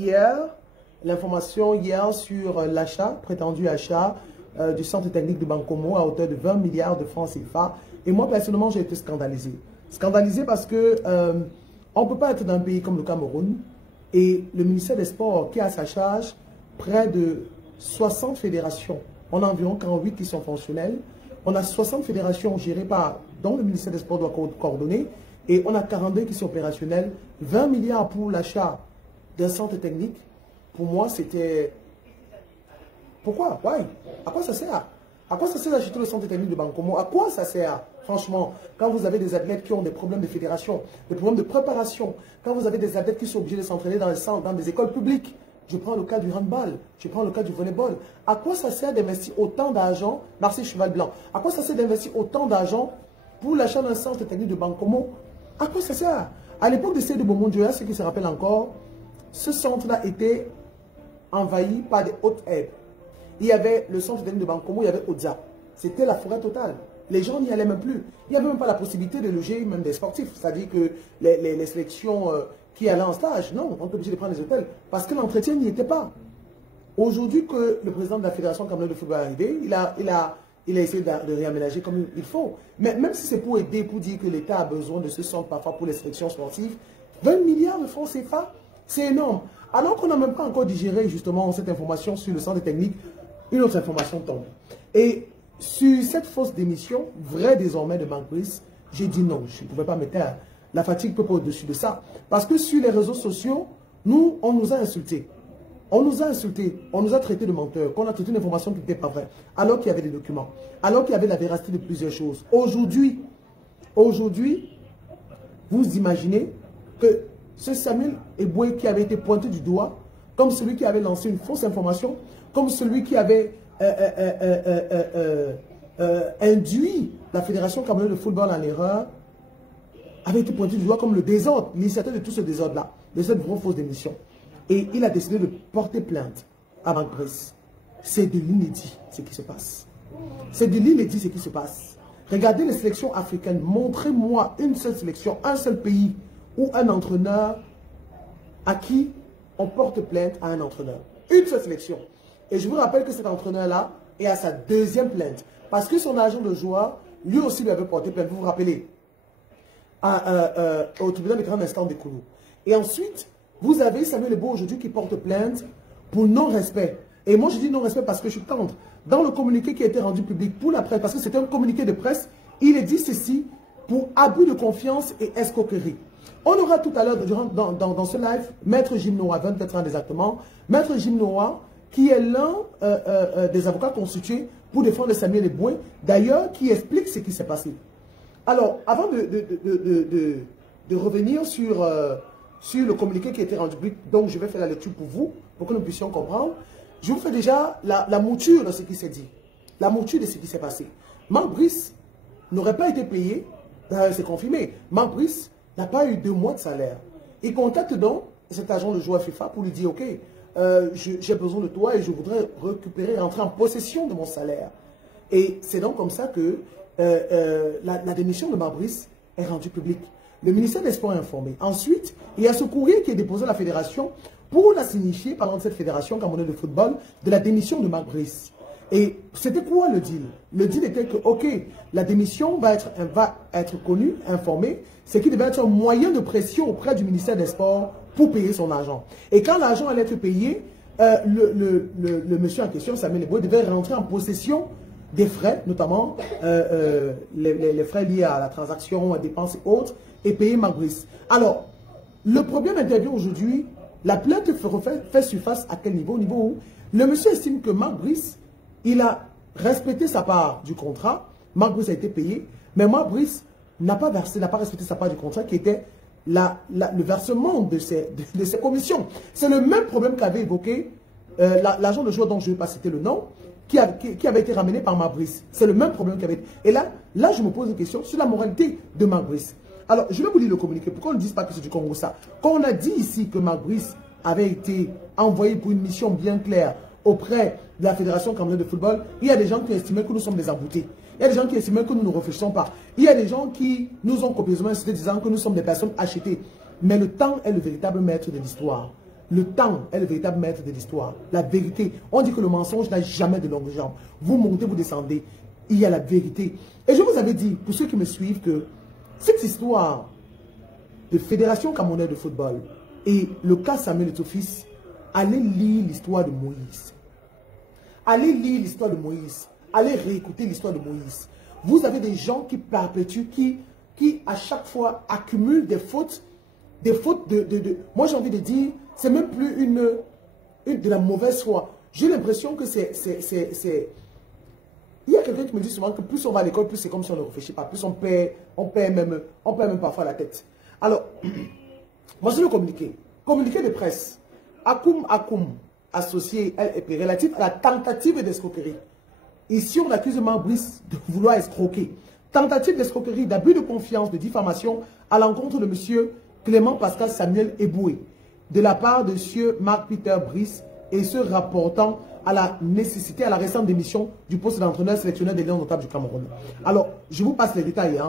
hier, l'information hier sur l'achat, prétendu achat du centre technique de Bankomo à hauteur de 20 milliards de francs CFA. Et moi, personnellement, j'ai été scandalisé. Scandalisé parce que on ne peut pas être dans un pays comme le Cameroun et le ministère des Sports qui a à sa charge près de 60 fédérations. On a environ 48 qui sont fonctionnelles. On a 60 fédérations gérées par, dont le ministère des Sports doit coordonner. Et on a 42 qui sont opérationnelles. 20 milliards pour l'achat d'un centre technique. Pour moi, c'était... Pourquoi? Ouais. À quoi ça sert? À quoi ça sert d'acheter le centre technique de Bankomo? À quoi ça sert? Franchement, quand vous avez des athlètes qui ont des problèmes de fédération, des problèmes de préparation, quand vous avez des athlètes qui sont obligés de s'entraîner dans les centres, dans des écoles publiques, je prends le cas du handball, je prends le cas du volleyball. À quoi ça sert d'investir autant d'argent, Marseille Cheval Blanc, à quoi ça sert d'investir autant d'argent pour l'achat d'un centre technique de Bankomo? À quoi ça sert? À l'époque de Seydou Boumondjoya, ceux qui se rappellent encore, ce centre-là était envahi par des hautes herbes. Il y avait le centre technique de Bankomo, il y avait Odia. C'était la forêt totale. Les gens n'y allaient même plus. Il n'y avait même pas la possibilité de loger même des sportifs. C'est-à-dire que les sélections qui allaient en stage, non, on était obligé de prendre les hôtels parce que l'entretien n'y était pas. Aujourd'hui que le président de la Fédération camerounaise de football est arrivé, il a essayé de réaménager comme il faut. Mais même si c'est pour aider, pour dire que l'État a besoin de ce centre parfois pour les sélections sportives, 20 milliards de francs CFA, c'est énorme. Alors qu'on n'a même pas encore digéré justement cette information sur le centre technique, une autre information tombe. Et sur cette fausse démission, vraie désormais de Marc Brice, j'ai dit non, je ne pouvais pas me taire. La fatigue peut pas au-dessus de ça. Parce que sur les réseaux sociaux, nous, on nous a insultés. On nous a insultés, on nous a traités de menteurs, qu'on a traité une information qui n'était pas vraie, alors qu'il y avait des documents, alors qu'il y avait la véracité de plusieurs choses. Aujourd'hui, vous imaginez que ce Samuel Eboué qui avait été pointé du doigt, comme celui qui avait lancé une fausse information, comme celui qui avait induit la Fédération camerounaise de football en erreur, avait été pointé du doigt comme le désordre, l'initiateur de tout ce désordre-là, de cette vraie fausse démission. Et il a décidé de porter plainte à Marc Brice. C'est de l'inédit ce qui se passe. C'est de l'inédit ce qui se passe. Regardez les sélections africaines. Montrez-moi une seule sélection, un seul pays où un entraîneur à qui on porte plainte à un entraîneur. Une seule sélection. Et je vous rappelle que cet entraîneur-là est à sa deuxième plainte. Parce que son agent de joueur, lui aussi lui avait porté plainte. Vous vous rappelez au tribunal de grande instance de Koulou. Et ensuite, vous avez Samuel Eboué aujourd'hui qui porte plainte pour non-respect. Et moi je dis non-respect parce que je suis contre. Dans le communiqué qui a été rendu public pour la presse, parce que c'était un communiqué de presse, il est dit ceci pour abus de confiance et escroquerie. On aura tout à l'heure dans ce live Maître Jim Noah, 24 ans exactement, Maître Jim Noah qui est l'un des avocats constitués pour défendre Samuel Eboué, d'ailleurs qui explique ce qui s'est passé. Alors, avant de revenir sur le communiqué qui a été rendu public, donc je vais faire la lecture pour vous, pour que nous puissions comprendre. Je vous fais déjà la mouture de ce qui s'est dit, la mouture de ce qui s'est passé. Marc Brice n'aurait pas été payé, c'est confirmé. Marc Brice n'a pas eu 2 mois de salaire. Il contacte donc cet agent de joueur FIFA pour lui dire, ok, j'ai besoin de toi et je voudrais récupérer, rentrer en possession de mon salaire. Et c'est donc comme ça que la démission de Marc Brice est rendue publique. Le ministère des Sports est informé. Ensuite, il y a ce courrier qui est déposé à la fédération pour la signifier, parlant de cette fédération camerounaise de football, de la démission de Marc Brice. Et c'était quoi le deal? Le deal était que, ok, la démission va être connue, informée, ce qui devait être un moyen de pression auprès du ministère des Sports pour payer son argent. Et quand l'argent allait être payé, le monsieur en question, Samuel Eboué, devait rentrer en possession des frais, notamment les frais liés à la transaction, dépenses et autres, et payer Marc Brice. Alors, le problème intervient aujourd'hui, la plainte fait surface à quel niveau? Au niveau où le monsieur estime que Marc Brice, il a respecté sa part du contrat, Marc Brice a été payé, mais Marc Brice n'a pas respecté sa part du contrat qui était le versement de ses commissions. C'est le même problème qu'avait évoqué l'agent de joueur dont je ne vais pas citer le nom, qui avait été ramené par Marc Brice. C'est le même problème qu'il avait. Et là, je me pose une question sur la moralité de Marc Brice. Alors, je vais vous lire le communiqué. Pourquoi on ne dit pas que c'est du Congo ça? Quand on a dit ici que Marc Brice avait été envoyé pour une mission bien claire auprès de la Fédération camerounaise de football, il y a des gens qui estimaient que nous sommes des emboutés. Il y a des gens qui estimaient que nous ne réfléchissons pas. Il y a des gens qui nous ont copieusement insultés disant que nous sommes des personnes achetées. Mais le temps est le véritable maître de l'histoire. Le temps est le véritable maître de l'histoire. La vérité. On dit que le mensonge n'a jamais de longue jambe. Vous montez, vous descendez. Il y a la vérité. Et je vous avais dit, pour ceux qui me suivent, que cette histoire de Fédération Camerounaise de football et le cas Samuel Eto'o-Fils, allez lire l'histoire de Moïse. Allez lire l'histoire de Moïse. Allez réécouter l'histoire de Moïse. Vous avez des gens qui perpétuent, qui à chaque fois accumulent des fautes moi j'ai envie de dire, c'est même plus de la mauvaise foi. J'ai l'impression que il y a quelqu'un qui me dit souvent que plus on va à l'école, plus c'est comme si on ne réfléchit pas, plus on perd même parfois la tête. Alors, moi je le communiqué de presse, Akoum, associé LEP, relatif à la tentative d'escroquerie. Ici on accuse Brice de vouloir escroquer. Tentative d'escroquerie, d'abus de confiance, de diffamation à l'encontre de monsieur Clément Pascal Samuel Eboué, de la part de M. Marc-Peter Brice, et se rapportant à la nécessité, à la récente démission du poste d'entraîneur sélectionneur des Lions notables du Cameroun. Alors, je vous passe les détails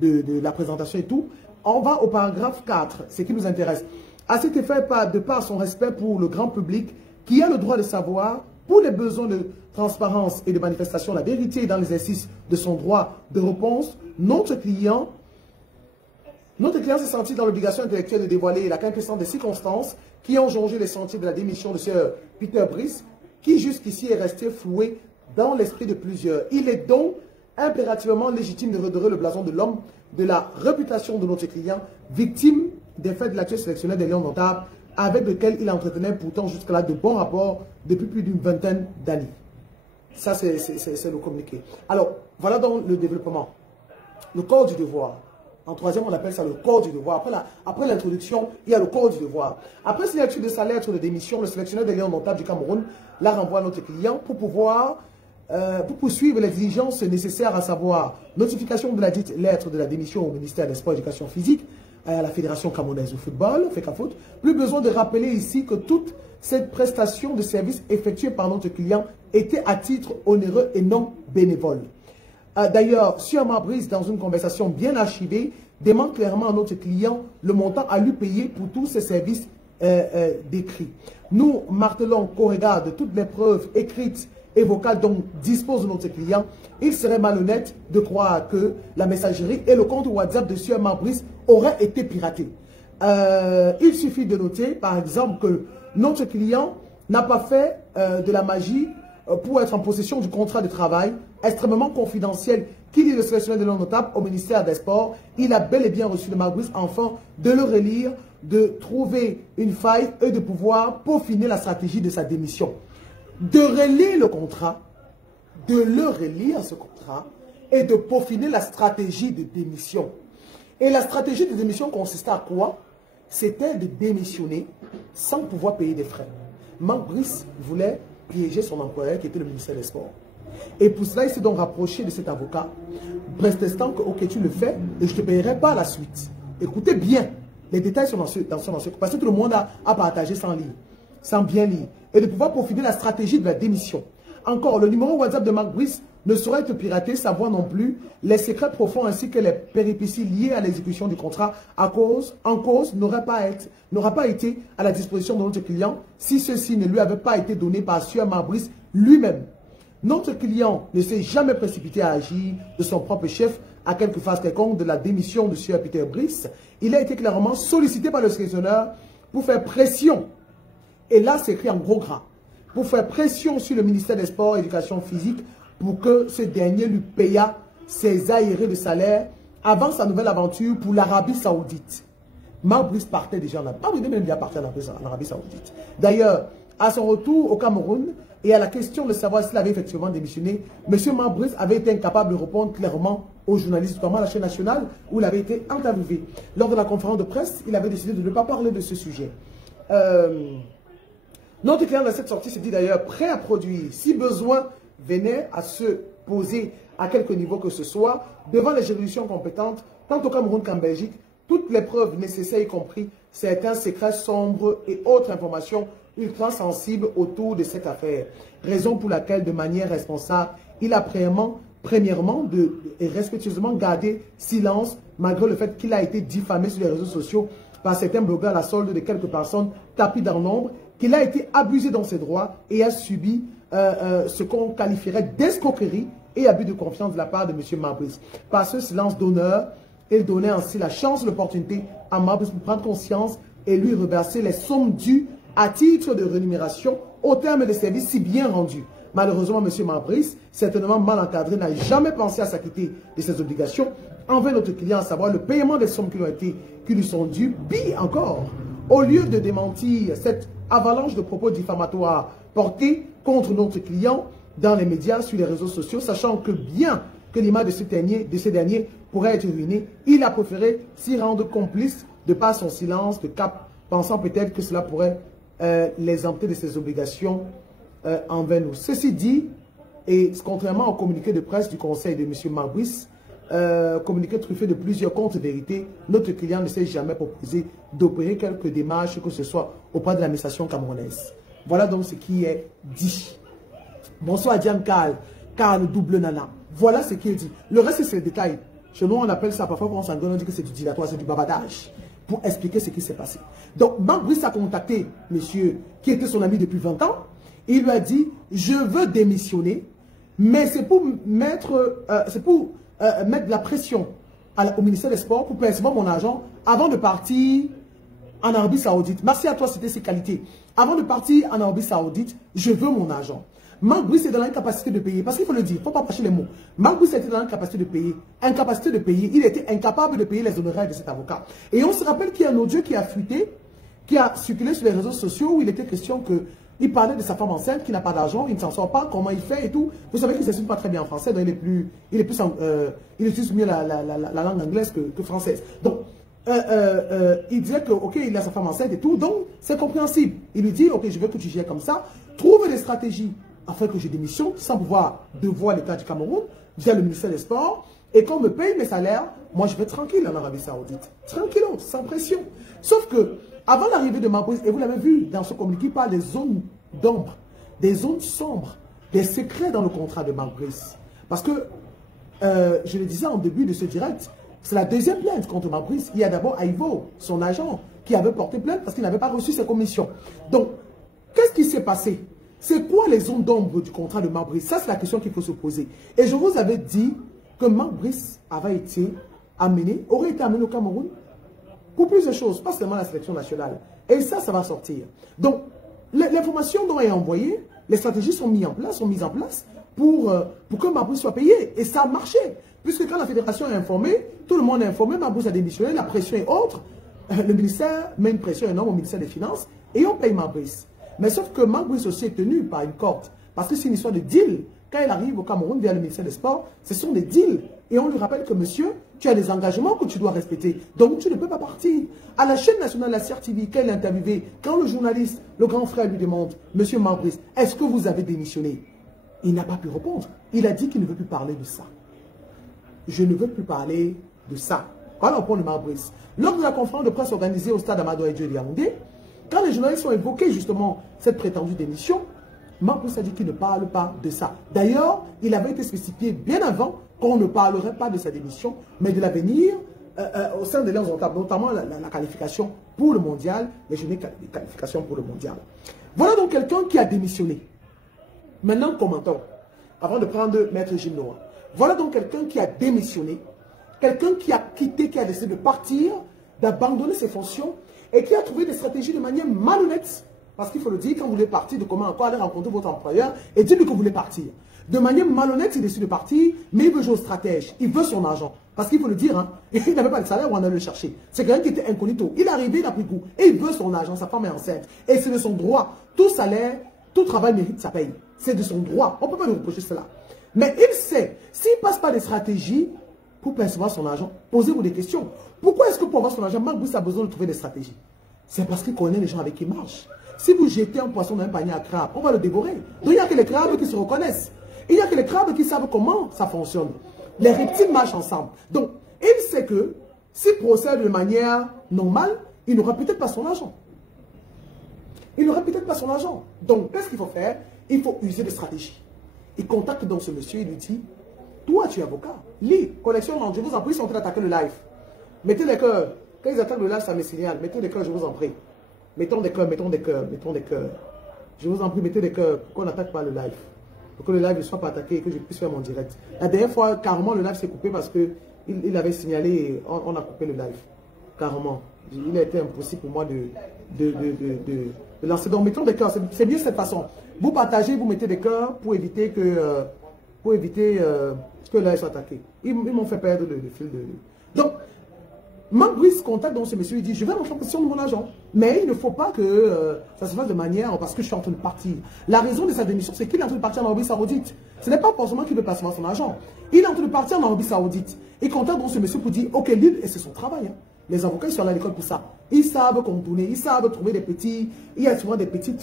de la présentation et tout. On va au paragraphe 4, ce qui nous intéresse. À cet effet, de par son respect pour le grand public, qui a le droit de savoir, pour les besoins de transparence et de manifestation, la vérité dans l'exercice de son droit de réponse, notre client s'est senti dans l'obligation intellectuelle de dévoiler la quintessence des circonstances qui ont changé les sentiers de la démission de Sir Peter Brice, qui jusqu'ici est resté floué dans l'esprit de plusieurs. Il est donc impérativement légitime de redorer le blason de l'homme, de la réputation de notre client, victime des faits de l'actuel sélectionneur des Lions notables, avec lequel il entretenait pourtant jusque-là de bons rapports depuis plus d'une vingtaine d'années. Ça, c'est le communiqué. Alors, voilà donc le développement. Le corps du devoir. En troisième, on appelle ça le corps du devoir. Après l'introduction, il y a le corps du devoir. Après signature de sa lettre de démission, le sélectionneur des Lions notables du Cameroun la renvoie à notre client pour poursuivre les diligences nécessaires, à savoir notification de la dite lettre de la démission au ministère des Sports et de l'Éducation physique, à la Fédération Camerounaise de football, FECAFOOT. Plus besoin de rappeler ici que toute cette prestation de service effectuée par notre client était à titre onéreux et non bénévole. D'ailleurs, Sir Brice, dans une conversation bien archivée, demande clairement à notre client le montant à lui payer pour tous ses services décrits. Nous martelons qu'au regard de toutes les preuves écrites et vocales dont dispose notre client, il serait malhonnête de croire que la messagerie et le compte WhatsApp de Sir Brice auraient été piratés. Il suffit de noter, par exemple, que notre client n'a pas fait de la magie pour être en possession du contrat de travail extrêmement confidentiel qu'il est le sélectionneur de Lions notables au ministère des Sports. Il a bel et bien reçu de Brice, enfin, de le relire, de trouver une faille et de pouvoir peaufiner la stratégie de sa démission. De relire le contrat, de le relire ce contrat et de peaufiner la stratégie de démission. Et la stratégie de démission consistait à quoi? C'était de démissionner sans pouvoir payer des frais. Brice voulait piéger son employeur qui était le ministère des Sports. Et pour cela, il s'est donc rapproché de cet avocat, protestant que ok, tu le fais et je ne te payerai pas la suite. Écoutez bien, les détails sont dans ce parce que tout le monde a partagé sans lire, sans bien lire. Et de pouvoir peaufiner la stratégie de la démission. Encore, le numéro WhatsApp de Brice ne saurait être piraté, savoir non plus les secrets profonds ainsi que les péripéties liées à l'exécution du contrat en cause n'aura pas été à la disposition de notre client si ceci ne lui avait pas été donné par Sir Brice lui-même. Notre client ne s'est jamais précipité à agir de son propre chef à quelque phase quelconque de la démission de Sir Peter Brice. Il a été clairement sollicité par le sélectionneur pour faire pression. Et là, c'est écrit en gros gras. Pour faire pression sur le ministère des Sports et de l'Éducation physique pour que ce dernier lui payât ses aérés de salaire avant sa nouvelle aventure pour l'Arabie Saoudite. Brice partait déjà en Arabie Saoudite. D'ailleurs, à son retour au Cameroun et à la question de savoir s'il avait effectivement démissionné, M. Brice avait été incapable de répondre clairement aux journalistes, notamment à la chaîne nationale où il avait été interviewé. Lors de la conférence de presse, il avait décidé de ne pas parler de ce sujet. Notre client dans cette sortie se dit d'ailleurs prêt à produire, si besoin venait à se poser à quelque niveau que ce soit, devant les juridictions compétentes, tant au Cameroun qu'en Belgique, toutes les preuves nécessaires, y compris certains secrets sombres et autres informations ultra sensibles autour de cette affaire. Raison pour laquelle, de manière responsable, il a premièrement et respectueusement gardé silence, malgré le fait qu'il a été diffamé sur les réseaux sociaux par certains blogueurs à la solde de quelques personnes tapis dans l'ombre, qu'il a été abusé dans ses droits et a subi ce qu'on qualifierait d'escroquerie et abus de confiance de la part de M. Marbris. Par ce silence d'honneur, il donnait ainsi la chance, l'opportunité à Marbris pour prendre conscience et lui reverser les sommes dues à titre de rémunération au terme des services si bien rendus. Malheureusement, M. Marbris, certainement mal encadré, n'a jamais pensé à s'acquitter de ses obligations envers notre client, à savoir le paiement des sommes qui lui sont dues. Pire encore, au lieu de démentir cette avalanche de propos diffamatoires portés contre notre client dans les médias, sur les réseaux sociaux, sachant que bien que l'image de ces derniers pourrait être ruinée, il a préféré s'y rendre complice de par son silence de cap, pensant peut-être que cela pourrait l'exempter de ses obligations envers nous. Ceci dit, et contrairement au communiqué de presse du conseil de M. Marbris, communiqué truffé de plusieurs contre-vérités, notre client ne s'est jamais proposé d'opérer quelques démarches que ce soit auprès de l'administration camerounaise. Voilà donc ce qui est dit. Bonsoir Diane Carl double nana. Voilà ce qui est dit. Le reste, c'est le détail. Chez nous, on appelle ça, parfois, quand on s'engueule, on dit que c'est du dilatoire, c'est du bavardage, pour expliquer ce qui s'est passé. Donc, Marbris a contacté monsieur qui était son ami depuis 20 ans. Il lui a dit, je veux démissionner, mais c'est pour mettre de la pression au ministère des Sports pour percevoir mon argent avant de partir en Arabie Saoudite. Merci à toi, c'était ses qualités. Avant de partir en Arabie Saoudite, je veux mon argent. Marbris est dans l'incapacité de payer. Parce qu'il faut le dire, il ne faut pas passer les mots. Marbris était dans l'incapacité de payer. Incapacité de payer. Il était incapable de payer les honoraires de cet avocat. Et on se rappelle qu'il y a un audio qui a fuité, qui a circulé sur les réseaux sociaux où il était question que il parlait de sa femme enceinte qui n'a pas d'argent, il ne s'en sort pas, comment il fait et tout. Vous savez qu'il ne s'exprime pas très bien en français, donc il utilise mieux la langue anglaise que française. Donc, il disait que, ok, il a sa femme enceinte et tout, donc c'est compréhensible. Il lui dit, ok, je veux que tu gères comme ça, trouve des stratégies afin que je démissionne sans pouvoir devoir l'État du Cameroun via le ministère des Sports. Et qu'on me paye mes salaires, moi je vais tranquille en Arabie Saoudite. Tranquillement, sans pression. Sauf que, avant l'arrivée de Marbris, et vous l'avez vu dans ce communiqué, il parle des zones d'ombre, des zones sombres, des secrets dans le contrat de Marbris. Parce que, je le disais en début de ce direct, c'est la deuxième plainte contre Marbris. Il y a d'abord Aivo, son agent, qui avait porté plainte parce qu'il n'avait pas reçu ses commissions. Donc, qu'est-ce qui s'est passé? C'est quoi les zones d'ombre du contrat de Marbris? Ça, c'est la question qu'il faut se poser. Et je vous avais dit que Marbris aurait été amené au Cameroun pour plus de choses, pas seulement la sélection nationale. Et ça va sortir. Donc, l'information dont est envoyée, les stratégies sont mises en place pour que Marbris soit payé. Et ça a marché. Puisque quand la fédération est informée, tout le monde est informé, Marbris a démissionné, la pression est autre. Le ministère met une pression énorme au ministère des Finances et on paye Marbris. Mais sauf que Marbris aussi est tenu par une corde. Parce que c'est une histoire de deal. Quand il arrive au Cameroun via le ministère des Sports, ce sont des deals. Et on lui rappelle que monsieur, tu as des engagements que tu dois respecter. Donc tu ne peux pas partir. À la chaîne nationale, la CRTV, quand il est interviewé, quand le journaliste, le grand frère lui demande, monsieur Marbris, est-ce que vous avez démissionné? Il n'a pas pu répondre. Il a dit qu'il ne veut plus parler de ça. Je ne veux plus parler de ça. Voilà le point de Marbris. Lors de la conférence de presse organisée au stade Amadou Ahidjo de Yaoundé, quand les journalistes ont évoqué justement cette prétendue démission, Marbris a dit qu'il ne parle pas de ça. D'ailleurs, il avait été spécifié bien avant qu'on ne parlerait pas de sa démission, mais de l'avenir au sein des Lions Notables, notamment la qualification pour le mondial, les journées de qualification pour le mondial. Voilà donc quelqu'un qui a démissionné. Maintenant, commentons, avant de prendre Maître Gilles Noah. Voilà donc quelqu'un qui a démissionné, quelqu'un qui a quitté, qui a décidé de partir, d'abandonner ses fonctions et qui a trouvé des stratégies de manière malhonnête. Parce qu'il faut le dire, quand vous voulez partir, de comment encore aller rencontrer votre employeur et dites-lui que vous voulez partir. De manière malhonnête, il décide de partir, mais il veut jouer au stratège. Il veut son argent. Parce qu'il faut le dire, hein, il n'avait pas de salaire où on allait le chercher. C'est quelqu'un qui était incognito. Il est arrivé, il a pris goût. Et il veut son argent, sa femme est enceinte. Et c'est de son droit. Tout salaire, tout travail mérite sa paye. C'est de son droit. On ne peut pas lui reprocher cela. Mais il sait, s'il ne passe pas des stratégies pour percevoir son argent, posez-vous des questions. Pourquoi est-ce que pour avoir son argent, Marbris a besoin de trouver des stratégies? C'est parce qu'il connaît les gens avec qui il marche. Si vous jetez un poisson dans un panier à crabes, on va le dévorer. Donc il n'y a que les crabes qui se reconnaissent. Il n'y a que les crabes qui savent comment ça fonctionne. Les reptiles marchent ensemble. Donc, il sait que s'il procède de manière normale, il n'aura peut-être pas son argent. Il n'aura peut-être pas son argent. Donc, qu'est-ce qu'il faut faire? Il faut user de stratégie. Il contacte donc ce monsieur, il lui dit, toi tu es avocat, lis, connexion, je vous en prie, ils sont en train d'attaquer le live. Mettez les cœurs. Quand ils attaquent le live, ça me signale. Mettez des cœurs, je vous en prie. Mettons des cœurs, mettons des cœurs, mettons des cœurs. Je vous en prie, mettez des cœurs pour qu'on n'attaque pas le live. Pour que le live ne soit pas attaqué et que je puisse faire mon direct. La dernière fois, carrément, le live s'est coupé parce qu'il avait signalé et on a coupé le live. Carrément. Il a été impossible pour moi de lancer. Donc, mettons des cœurs. C'est bien cette façon. Vous partagez, vous mettez des cœurs pour éviter que le live soit attaqué. Ils m'ont fait perdre le fil de... Donc, Marc Brice contacte donc ce monsieur, il dit, je vais rentrer en position de mon agent. Mais il ne faut pas que ça se fasse de manière, parce que je suis en train de partir. La raison de sa démission, c'est qu'il est en train de partir en Arabie Saoudite. Ce n'est pas forcément qu'il veut passer son agent. Il est en train de partir en Arabie Saoudite. Il contacte donc ce monsieur pour dire, ok, lui, et c'est son travail. Hein. Les avocats, ils sont allés à l'école pour ça. Ils savent contourner, ils savent trouver des petits, il y a souvent des petits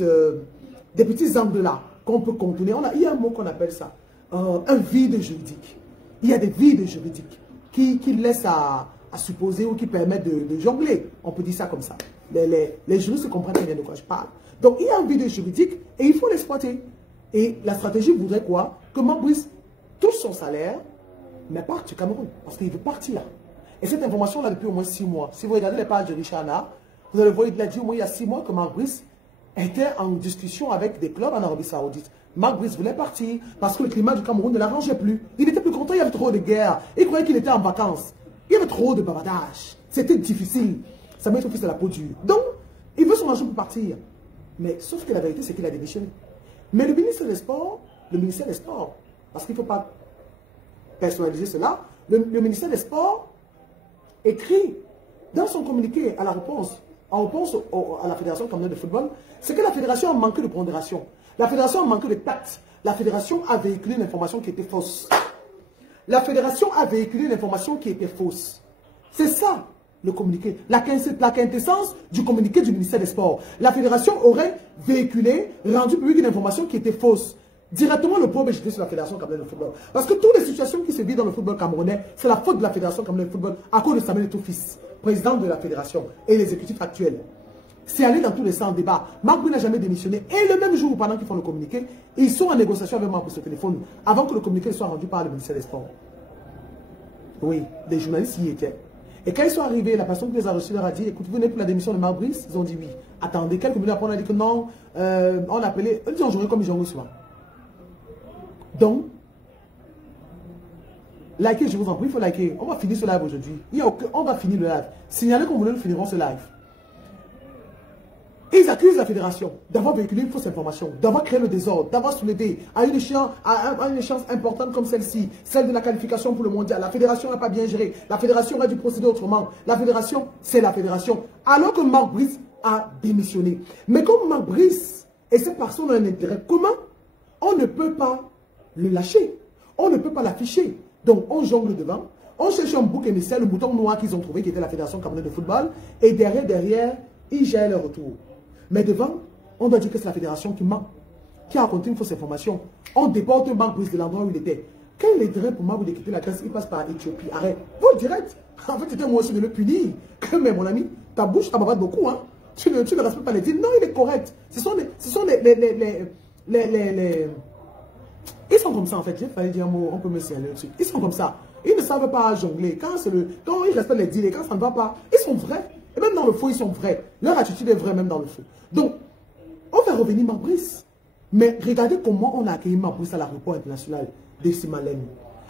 angles là qu'on peut contourner. Il y a un mot qu'on appelle ça, un vide juridique. Il y a des vides juridiques qui laissent à supposer ou qui permettent de jongler. On peut dire ça comme ça. Les juristes comprennent très bien de quoi je parle. Donc, il y a un vide juridique et il faut l'exploiter. Et la stratégie voudrait quoi? Que Marc Brice touche son salaire, mais parte du Cameroun. Parce qu'il veut partir. Et cette information-là, depuis au moins 6 mois. Si vous regardez les pages de Richard Nat, vous allez voir, il a dit au moins il y a 6 mois que Marc Brice était en discussion avec des clubs en Arabie Saoudite. Marc Brice voulait partir parce que le climat du Cameroun ne l'arrangeait plus. Il n'était plus content, il y avait trop de guerre. Il croyait qu'il était en vacances. Il y avait trop de bavardage. C'était difficile. Ça met au fils de la peau dure. Donc, il veut son argent pour partir. Mais sauf que la vérité, c'est qu'il a démissionné. Mais le ministère des Sports, parce qu'il ne faut pas personnaliser cela, le ministère des Sports écrit dans son communiqué en réponse à la Fédération camerounaise de football, c'est que la Fédération a manqué de pondération. La Fédération a manqué de tact. La Fédération a véhiculé une information qui était fausse. La Fédération a véhiculé une information qui était fausse. C'est ça, le communiqué. La quintessence du communiqué du ministère des Sports. La Fédération aurait véhiculé, rendu public une information qui était fausse. Directement, le problème est jeté sur la Fédération camerounaise de football. Parce que toutes les situations qui se vivent dans le football camerounais, c'est la faute de la Fédération camerounaise de football à cause de Samuel Eto'o-Fils, président de la Fédération et l'exécutif actuel. C'est allé dans tous les sens débat. Marc Brice n'a jamais démissionné. Et le même jour, pendant qu'ils font le communiqué, ils sont en négociation avec Marc Brice au téléphone, avant que le communiqué soit rendu par le ministère des Sports. Oui, les journalistes y étaient. Et quand ils sont arrivés, la personne qui les a reçus leur a dit, écoute, vous venez pour la démission de Marc Brice? Ils ont dit oui. Attendez, quelques minutes après, on a dit que non. On a appelé, ils ont joué comme ils ont joué souvent. Donc, likez, je vous en prie, il faut liker. On va finir ce live aujourd'hui. On va finir le live. Signalez qu'on voulait, nous finirons ce live. Ils accusent la fédération d'avoir véhiculé une fausse information, d'avoir créé le désordre, d'avoir soulevé à une échéance importante comme celle-ci, celle de la qualification pour le mondial. La fédération n'a pas bien géré. La fédération aurait dû procéder autrement. La fédération, c'est la fédération. Alors que Marc Brice a démissionné. Mais comme Marc Brice et cette personne ont un intérêt commun, on ne peut pas le lâcher. On ne peut pas l'afficher. Donc on jongle devant. On cherche un bouc émissaire, le bouton noir qu'ils ont trouvé qui était la Fédération camerounaise de football. Et derrière, ils gèrent le retour. Mais devant, on doit dire que c'est la fédération qui ment, qui a raconté une fausse information. On déporte Marc Brice de l'endroit où il était. Quand il est direct pour Marc Brice de quitter la Grèce, il passe par Éthiopie. Arrête. Vous direct. En fait, c'était moi aussi de le punir. Mais mon ami, ta bouche, ça m'abate beaucoup. Hein. Tu ne respectes pas les dires. Non, il est correct. Ce sont ils sont comme ça en fait. J'ai failli dire un mot, on peut me signaler dessus. Ils sont comme ça. Ils ne savent pas jongler. Quand ils respectent les dires, quand ça ne va pas, ils sont vrais. Et même dans le faux, ils sont vrais. Leur attitude est vraie même dans le faux. Donc, on va revenir Marc Brice. Mais regardez comment on a accueilli Marc Brice à l'aéroport international de Simalène.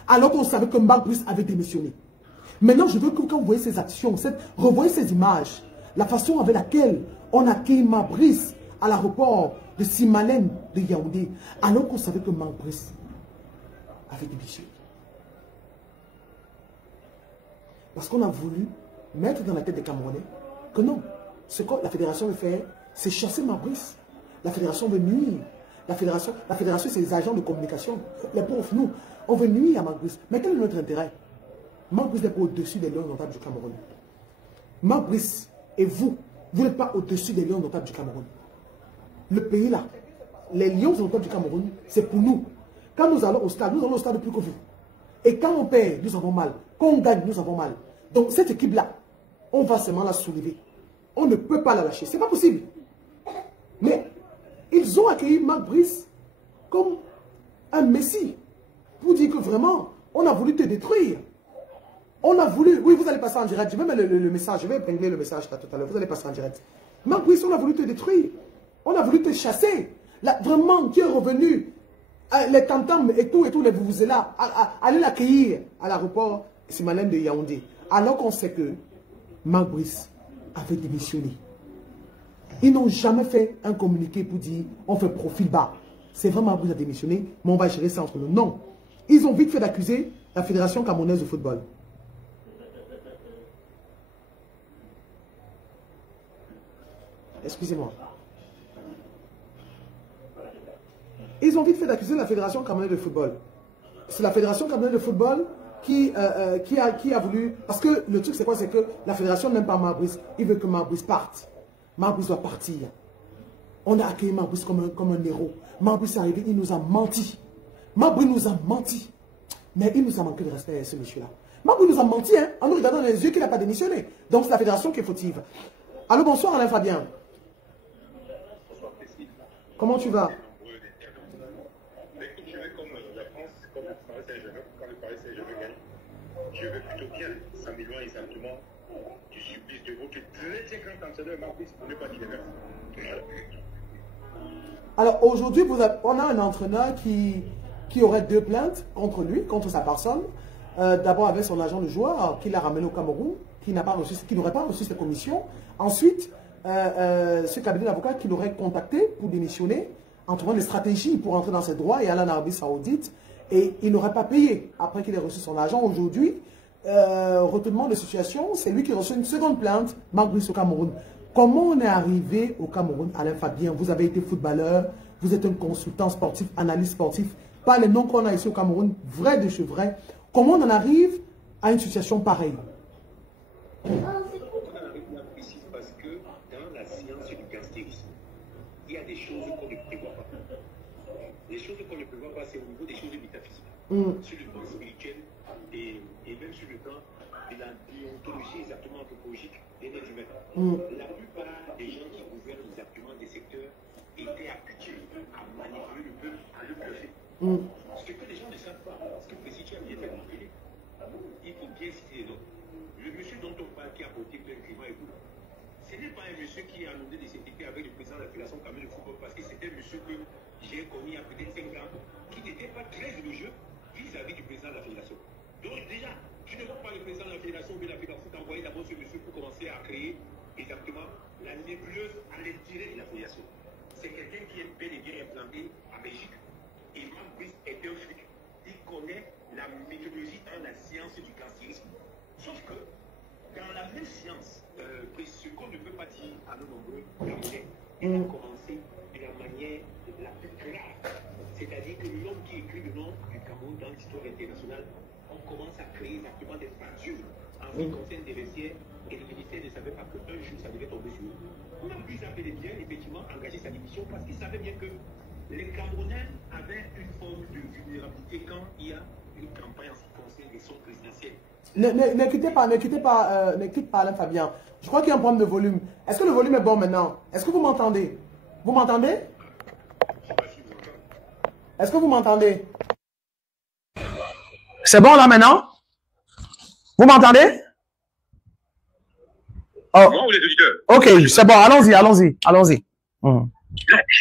Alors qu'on savait que Marc Brice avait démissionné. Maintenant, je veux que quand vous voyez ces actions, revoyez ces images, la façon avec laquelle on a accueilli Marc Brice à l'aéroport de Simalène de Yaoundé, alors qu'on savait que Marc Brice avait démissionné. Parce qu'on a voulu mettre dans la tête des Camerounais que non, ce que la fédération veut faire, c'est chasser Marc Brice. La fédération veut nuire. La fédération, c'est les agents de communication. Les pauvres, nous, on veut nuire à Marc Brice. Mais quel est notre intérêt? Marc Brice n'est pas au-dessus des lions notables du Cameroun. Marc Brice et vous n'êtes pas au-dessus des lions notables du Cameroun. Le pays là, les lions notables du Cameroun, c'est pour nous. Quand nous allons au stade plus que vous. Et quand on perd, nous avons mal. Quand on gagne, nous avons mal. Donc cette équipe-là, on va seulement la soulever. On ne peut pas la lâcher. Ce n'est pas possible. Mais ils ont accueilli Marc Brice comme un messie. Pour dire que vraiment, on a voulu te détruire. On a voulu, oui, vous allez passer en direct. Je vais mettre le message, je vais épingler le message là, tout à l'heure. Vous allez passer en direct. Marc Brice, on a voulu te détruire. On a voulu te chasser. Là, vraiment, qui est revenu, les tam-tams et tout, les vuvuzelas, aller l'accueillir à l'aéroport Simalem de Yaoundé. Alors qu'on sait que Marc Brice avait démissionné. Ils n'ont jamais fait un communiqué pour dire on fait profil bas. C'est vraiment Marc Brice a démissionné, mais on va gérer ça entre nous. Non. Ils ont vite fait d'accuser la Fédération camerounaise de football. Excusez-moi. Ils ont vite fait d'accuser la Fédération camerounaise de football. C'est la Fédération camerounaise de football qui a voulu... Parce que le truc, c'est quoi? C'est que la Fédération n'aime pas Marc Brice. Il veut que Marc Brice parte. Marc Brice doit partir. On a accueilli Marc Brice comme un héros. Marc Brice est arrivé, il nous a menti. Marc Brice nous a menti. Mais il nous a manqué de respect, ce monsieur-là. Marc Brice nous a menti, hein, en nous regardant dans les yeux qu'il n'a pas démissionné. Donc c'est la Fédération qui est fautive. Allô, bonsoir Alain Fabien. Comment tu vas? Je vais comme la France, comme le Paris Saint-Germain, quand le Paris Saint-Germain gagne, je vais plutôt bien, ça m'éloigne exactement du supplice de votre très grand entraîneur Marc Brice pour ne pas dire l'inverse. Alors aujourd'hui, on a un entraîneur qui aurait 2 plaintes contre lui, contre sa personne. D'abord avec son agent de joueur qui l'a ramené au Cameroun, qui n'aurait pas reçu sa commission. Ensuite, ce cabinet d'avocats qui l'aurait contacté pour démissionner, en trouvant des stratégies pour entrer dans ses droits et aller en Arabie Saoudite. Et il n'aurait pas payé après qu'il ait reçu son argent. Aujourd'hui, retournement de situation, c'est lui qui reçoit une seconde plainte, Marc Brice au Cameroun. Comment on est arrivé au Cameroun, Alain Fabien? Vous avez été footballeur, vous êtes un consultant sportif, analyste sportif, pas les noms qu'on a ici au Cameroun, vrai de chez vrai. Comment on en arrive à une situation pareille? On en arrive là précis parce que dans la science du gangstérisme, il y a des choses qu'on ne prévoit pas. Les choses qu'on ne prévoit pas, c'est au niveau des choses métaphysiques, sur le plan spirituel et même sur le plan de la déontologie exactement anthropologique des êtres humains. La plupart des gens qui gouvernent exactement des secteurs étaient habitués à manipuler le peuple, à le bluffer. Ce que les gens ne savent pas, parce que le président vient de rappeler, il faut bien citer les noms. Le monsieur dont on parle qui a porté plainte Grimaud et vous, ce n'est pas un monsieur qui a demandé de s'équiper avec le président de la Fédération camerounaise de football parce que c'était un monsieur que j'ai connu il y a peut-être 5 ans qui n'était pas très élogieux vis-à-vis du président de la Fédération. Donc déjà, je ne vois pas le président de la Fédération ou de la Fédération envoyer d'abord ce monsieur pour commencer à créer exactement la nébuleuse à l'intérieur de la Fédération. C'est quelqu'un qui est bel et bien implanté en Belgique. Et Marc Brice est un flic. Il connaît la méthodologie dans la science du gangstérisme. Sauf que dans la même science, ce qu'on ne peut pas dire à nos nombreux Camerounais, il a commencé de la manière la plus grave. C'est-à-dire que l'homme qui écrit le nom du Cameroun dans l'histoire internationale, on commence à créer exactement des fractures en ce qui concerne des vestiaires et le ministère ne savait pas qu'un jour ça devait tomber sur eux. Marc Brice avait bien effectivement engagé sa démission parce qu'il savait bien que les Camerounais avaient une forme de vulnérabilité quand il y a une campagne en ce qui concerne les sons présidentiels. Ne quittez pas Alain Fabien. Je crois qu'il y a un problème de volume. Est-ce que le volume est bon maintenant? Est-ce que vous m'entendez? Vous m'entendez? Est-ce que vous m'entendez? C'est bon là maintenant? Vous m'entendez? Oh. Moi ou les auditeurs? Ok, c'est bon, allons-y.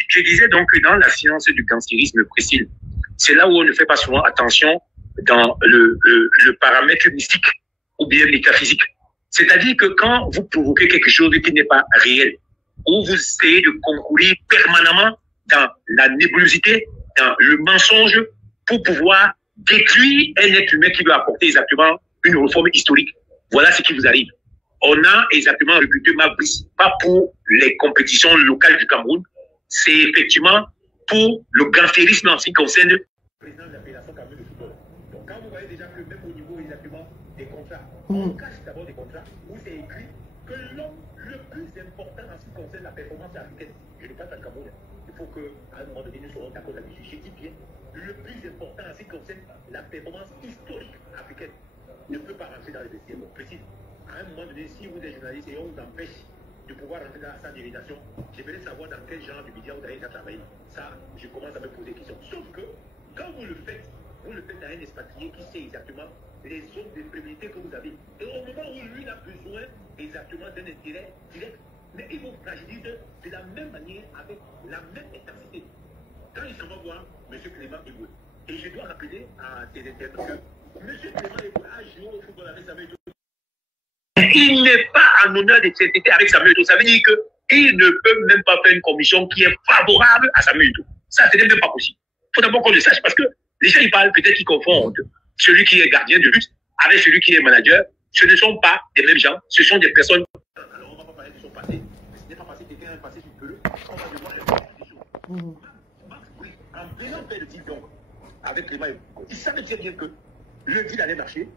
Je disais donc que dans la science du gangstérisme précis, c'est là où on ne fait pas souvent attention dans le paramètre mystique ou bien métaphysique. C'est-à-dire que quand vous provoquez quelque chose qui n'est pas réel, ou vous essayez de concourir permanemment dans la nébulosité, dans le mensonge, pour pouvoir détruire un être humain qui veut apporter exactement une réforme historique, voilà ce qui vous arrive. On a exactement recruté Marc Brice, pas pour les compétitions locales du Cameroun, c'est effectivement pour le gangstérisme en ce qui concerne le président de la Fédération camerounaise de football. Donc quand vous voyez déjà que même au niveau exactement des contrats, on cache d'abord des contrats où c'est écrit que l'homme le plus important en ce qui concerne la performance africaine, je ne parle pas de Cameroun, il faut qu'à un moment donné nous serons d'accord là-dessus, je dis bien, le plus important en ce qui concerne la performance historique africaine ne peut pas rentrer dans les vestiaires, donc précis. À un moment donné, si vous êtes journaliste et on vous empêche de pouvoir rentrer dans sa délégation, j'aimerais savoir dans quel genre de médias vous avez déjà travaillé. Ça, je commence à me poser des questions. Sauf que, quand vous le faites dans un expatrié qui sait exactement les zones de fébrilité que vous avez. Et au moment où lui a besoin exactement d'un intérêt direct, mais il vous fragilise de la même manière, avec la même intensité. Quand il s'en va voir M. Clément Eboué, et je dois rappeler à tes internautes que M. Clément Eboué a joué au football avec Samuel Eto'o. Il n'est pas en honneur de traité avec Samuel Eto'o. Ça veut dire qu'il ne peut même pas faire une commission qui est favorable à Samuel Eto'o. Ça, ce n'est même pas possible. Il faut d'abord qu'on le sache, parce que les gens, ils parlent, peut-être qu'ils confondent celui qui est gardien de but avec celui qui est manager. Ce ne sont pas les mêmes gens, ce sont des personnes. Alors, on ne va pas parler de son passé. Ce n'est pas parce que quelqu'un a un passé supérieur, on va devoir faire des choses. En venant faire le deal donc, avec Clément, il savait très bien que le deal allait marcher,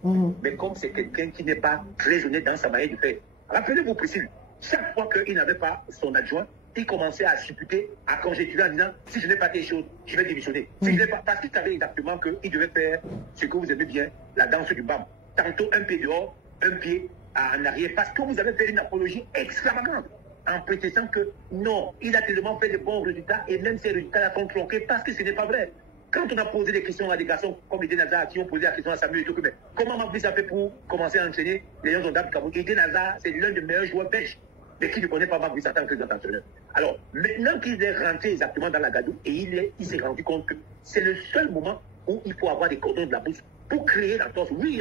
mais comme c'est quelqu'un qui n'est pas très honnête dans sa manière de faire. Rappelez-vous, Priscille, chaque fois qu'il n'avait pas son adjoint, il commençait à supputer, à conjecturer en disant si je n'ai pas telle chose, je vais démissionner. Si je n'ai pas, parce qu'il savait exactement qu'il devait faire ce que vous aimez bien, la danse du BAM. Tantôt un pied dehors, un pied en arrière, parce que vous avez fait une apologie extravagante en prétextant que non, il a tellement fait de bons résultats et même ces résultats sont tronqués parce que ce n'est pas vrai. Quand on a posé des questions à des garçons comme Eden Hazard, qui ont posé la question à Samuel Eto'o, comment Mabrice a fait pour commencer à entraîner les Lions d'Or du Cameroun? Eden Hazard, c'est l'un des meilleurs joueurs belges, mais qui ne connaît pas Mabrice en tant que grand entraîneur. Alors, maintenant qu'il est rentré exactement dans la gadoue, et il s'est rendu compte que c'est le seul moment où il faut avoir des cordons de la bourse pour créer l'entorse. Oui,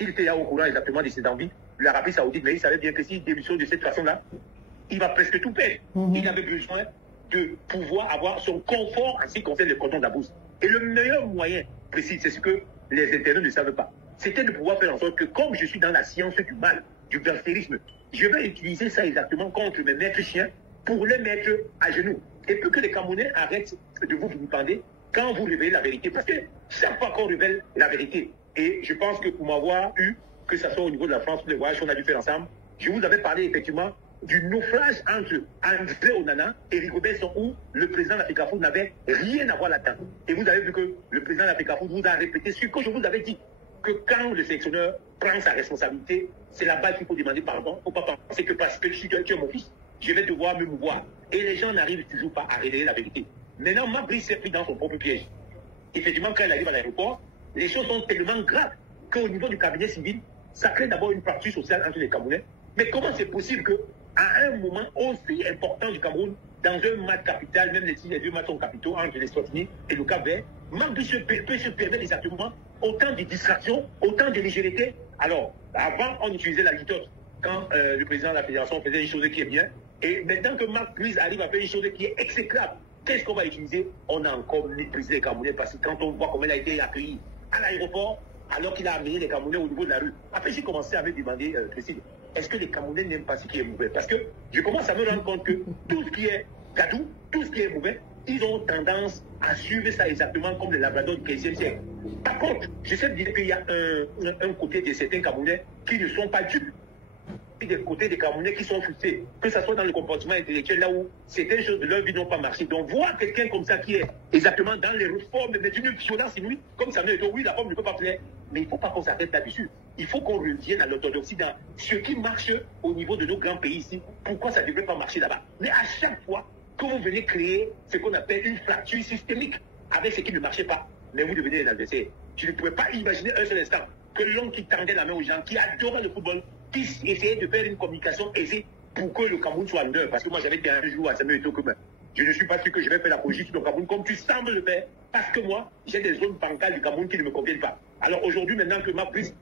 il était au courant exactement de ses envies, de l'Arabie Saoudite, mais il savait bien que s'il démissionne de cette façon-là, il va presque tout perdre. Il avait besoin de pouvoir avoir son confort en ce qui concerne le cordon de la bourse. Et le meilleur moyen, précis, c'est ce que les internautes ne savent pas, c'était de pouvoir faire en sorte que, comme je suis dans la science du mal, du gangstérisme, je vais utiliser ça exactement contre mes maîtres chiens pour les mettre à genoux. Et puis que les Camerounais arrêtent de vous demander quand vous révélez la vérité. Parce que chaque fois qu'on révèle la vérité, et je pense que pour m'avoir eu, que ce soit au niveau de la France, les voyages qu'on a dû faire ensemble, je vous avais parlé effectivement du naufrage entre André Onana et Rigobert Song, où le président de l'Africa Foot n'avait rien à voir là-dedans. Et vous avez vu que le président de l'Africa Foot vous a répété ce que je vous avais dit, que quand le sélectionneur prend sa responsabilité, c'est là-bas qu'il faut demander pardon. Il ne faut pas penser que parce que tu es mon fils, je vais devoir me mouvoir. Et les gens n'arrivent toujours pas à révéler la vérité. Maintenant, Mabrice s'est pris dans son propre piège. Effectivement, quand il arrive à l'aéroport, les choses sont tellement graves qu'au niveau du cabinet civil, ça crée d'abord une fracture sociale entre les Camerounais. Mais comment c'est possible qu'à un moment aussi important du Cameroun, dans un match capital, même si les deux matchs sont capitaux entre les Eswatini et le Cap-Vert, Mabrice peut se permettre exactement autant de distractions, autant de légèreté. Alors, avant, on utilisait la litote quand le président de la fédération faisait une chose qui est bien. Et maintenant que Mabrice arrive à faire une chose qui est exécrable, qu'est-ce qu'on va utiliser? On a encore méprisé les Camerounais, parce que quand on voit comment il a été accueilli à l'aéroport, alors qu'il a amené les Camerounais au niveau de la rue. Après, j'ai commencé à me demander, Christine, est-ce que les Camerounais n'aiment pas ce qui est mauvais? Parce que je commence à me rendre compte que tout ce qui est gadou, tout ce qui est mauvais, ils ont tendance à suivre ça exactement comme les labradors du 15e siècle. Par contre, je sais dire qu'il y a un côté de certains Camerounais qui ne sont pas dupes. Et des côtés des Camerounais qui sont frustrés, que ce soit dans le comportement intellectuel, là où certaines choses de leur vie n'ont pas marché. Donc, voir quelqu'un comme ça qui est exactement dans les reformes, mais d'une violence inouïe, comme ça me dit, oui, la forme ne peut pas plaire, mais il ne faut pas qu'on s'arrête là-dessus. Il faut qu'on revienne à l'orthodoxie dans ce qui marche au niveau de nos grands pays ici. Pourquoi ça ne devrait pas marcher là-bas? Mais à chaque fois que vous venez créer ce qu'on appelle une fracture systémique avec ce qui ne marchait pas, mais vous devenez un adversaire. Je ne pouvais pas imaginer un seul instant que l'homme qui tendait la main aux gens, qui adorait le football, puisse essayer de faire une communication aisée pour que le Cameroun soit en dehors. Parce que moi, j'avais dit un jour à Samuel Eto'o que je ne suis pas sûr que je vais faire la politique sur le Cameroun comme tu sembles le faire, parce que moi, j'ai des zones bancales du Cameroun qui ne me conviennent pas. Alors aujourd'hui, maintenant que Mabrice